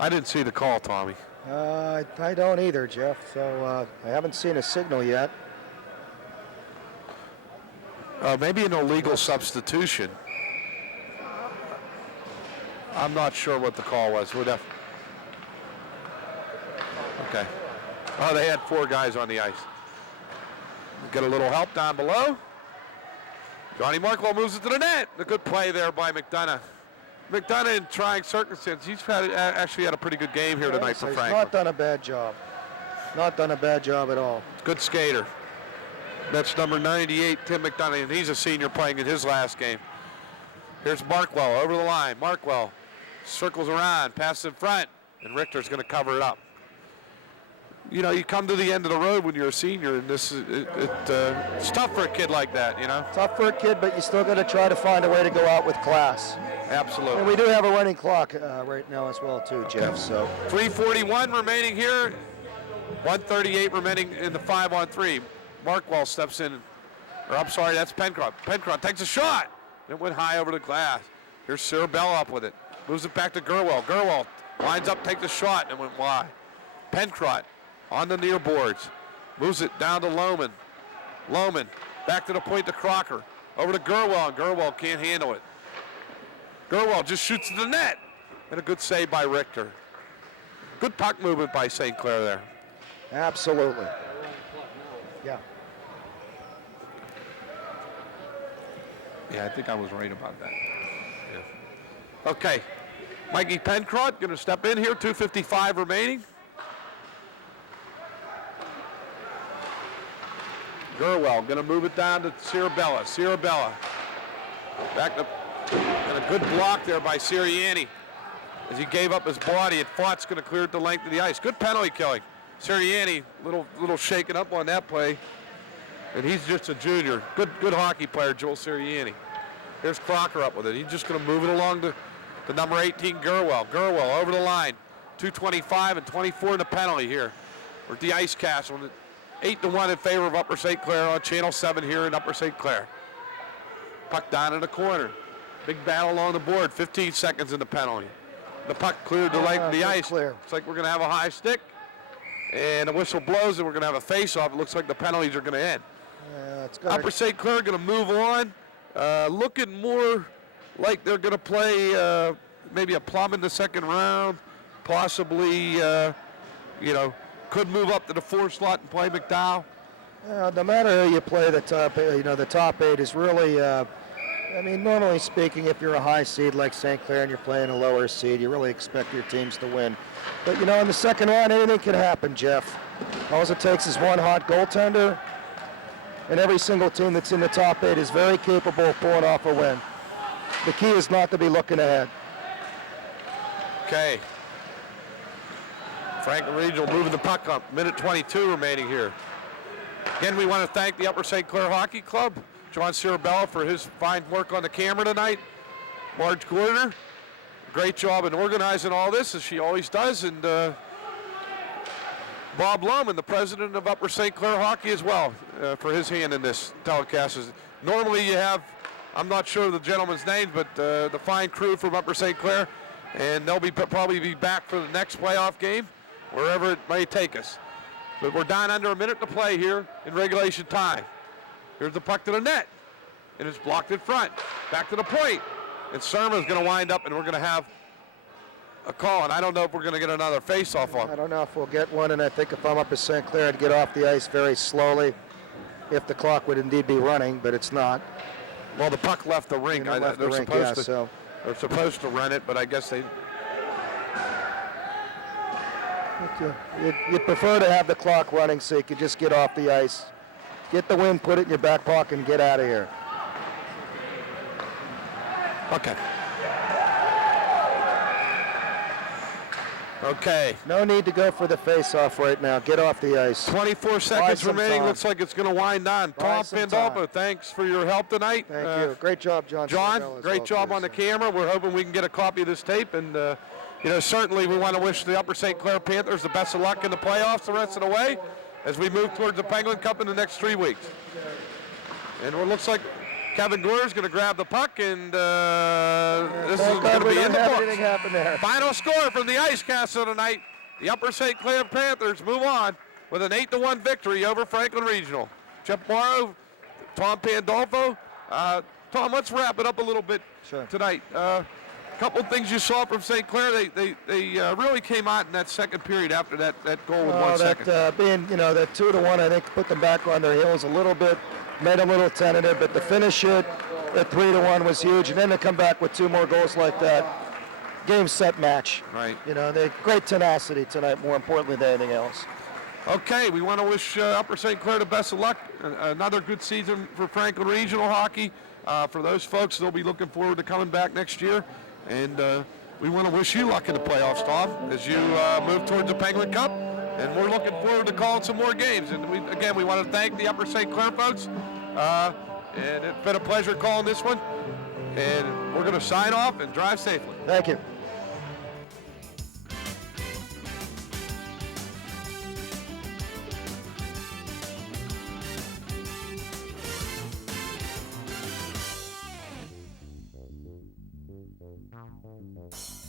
I didn't see the call, Tommy. I don't either, Jeff. So I haven't seen a signal yet. Maybe an illegal substitution. I'm not sure what the call was. Okay. Oh, they had 4 guys on the ice. Get a little help down below. Johnny Markwell moves it to the net. A good play there by McDonough. McDonough, in trying circumstances, he's actually had a pretty good game here tonight for He's Franklin. not done a bad job. Not done a bad job at all. Good skater. That's number 98, Tim McDonough, and he's a senior playing in his last game. Here's Markwell over the line. Markwell circles around, passes in front, and Richter's going to cover it up. You know, you come to the end of the road when you're a senior, and it's tough for a kid like that, you know? Tough for a kid, but you still got to try to find a way to go out with class. Absolutely. And we do have a running clock right now as well, too, Jeff. So 3:41 remaining here. 1:38 remaining in the 5-on-3. Markwell steps in. That's Pencroft. Pencroft takes a shot. It went high over the glass. Here's Cirabella up with it. Moves it back to Gerwell. Gerwell lines up, takes a shot, and went wide. Pencroft on the near boards. Moves it down to Lohman. Lohman back to the point to Crocker. Over to Gerwell, and Gerwell can't handle it. Gerwell just shoots to the net. And a good save by Richter. Good puck movement by St. Clair there. absolutely. Yeah. Yeah, I think I was right about that. Yeah. Okay. Mikey Pencroft going to step in here. 2:55 remaining. Gerwell going to move it down to Cirabella. Cirabella back up. And a good block there by Sirianni. As he gave up his body, and Fought's going to clear it the length of the ice. Good penalty killing. Sirianni, little shaken up on that play. And he's just a junior. Good hockey player, Joel Sirianni. Here's Crocker up with it. He's just going to move it along to number 18, Gerwell. Gerwell over the line. 2:25 and 24 in the penalty here. We're at the Ice Castle. 8-1 in favor of Upper St. Clair on Channel 7 here in Upper St. Clair. Puck down in the corner. Big battle along the board. 15 seconds in the penalty. The puck cleared the length of the ice. Clear. Looks like we're going to have a high stick. And the whistle blows and we're going to have a face-off. It looks like the penalties are going to end. It's gonna, Upper St. Clair going to move on. Looking more like they're going to play maybe a Plum in the second round. Possibly, could move up to the 4 slot and play McDowell. no matter who you play, the top 8 is really, normally speaking, if you're a high seed like St. Clair and you're playing a lower seed, you really expect your teams to win. But, in the second round, anything can happen, Jeff. All it takes is one hot goaltender, and every single team that's in the top 8 is very capable of pulling off a win. The key is not to be looking ahead. Okay. Franklin Regional moving the puck up. Minute 22 remaining here. Again, we want to thank the Upper St. Clair Hockey Club, John Cirabella, for his fine work on the camera tonight. Marge Gorder, great job in organizing all this, as she always does, and Bob Lohman, the president of Upper St. Clair Hockey as well, for his hand in this telecast. Normally you have, I'm not sure of the gentleman's name, but the fine crew from Upper St. Clair, and they'll probably be back for the next playoff game, wherever it may take us. But we're down under a minute to play here in regulation time. Here's the puck to the net, and it's blocked in front. Back to the point, and Surma's going to wind up, and we're going to have a call, and I don't know if we're going to get another face-off on. I don't know if we'll get one, and I think if I'm Upper St. Clair, I'd get off the ice very slowly if the clock would indeed be running, but it's not. Well, the puck left the rink. They're supposed to run it, but I guess they... You'd prefer to have the clock running so you could just get off the ice. Get the win, put it in your back pocket, and get out of here. Okay. Okay. No need to go for the face-off right now. Get off the ice. 24 seconds some remaining. time. Looks like it's going to wind on. Tom some Pandolfo, time. thanks for your help tonight. Thank you. Great job, John. John, Cirabella as great well, job please. on the camera. We're hoping we can get a copy of this tape. And, certainly we want to wish the Upper St. Clair Panthers the best of luck in the playoffs the rest of the way as we move towards the Penguin Cup in the next 3 weeks. And it looks like Kevin Gore is going to grab the puck, and this is going to be in the books. Anything happen there. Final score from the Ice Castle tonight. The Upper St. Clair Panthers move on with an 8-1 victory over Franklin Regional. Jeff Morrow, Tom Pandolfo. Tom, let's wrap it up a little bit tonight. A couple things you saw from St. Clair. They really came out in that second period after that goal with 1 second. That 2-1, I think, put them back on their heels a little bit, made them a little tentative, but to finish it at 3-1 was huge, and then to come back with 2 more goals like that. Game, set, match. Right. They great tenacity tonight, more importantly than anything else. Okay, we want to wish Upper St. Clair the best of luck. Another good season for Franklin Regional Hockey. For those folks, they'll be looking forward to coming back next year. And we want to wish you luck in the playoffs, Tom, as you move towards the Penguin Cup. And we're looking forward to calling some more games. And we want to thank the Upper St. Clair folks. And it's been a pleasure calling this one. And we're going to sign off and drive safely. Thank you. Thank you.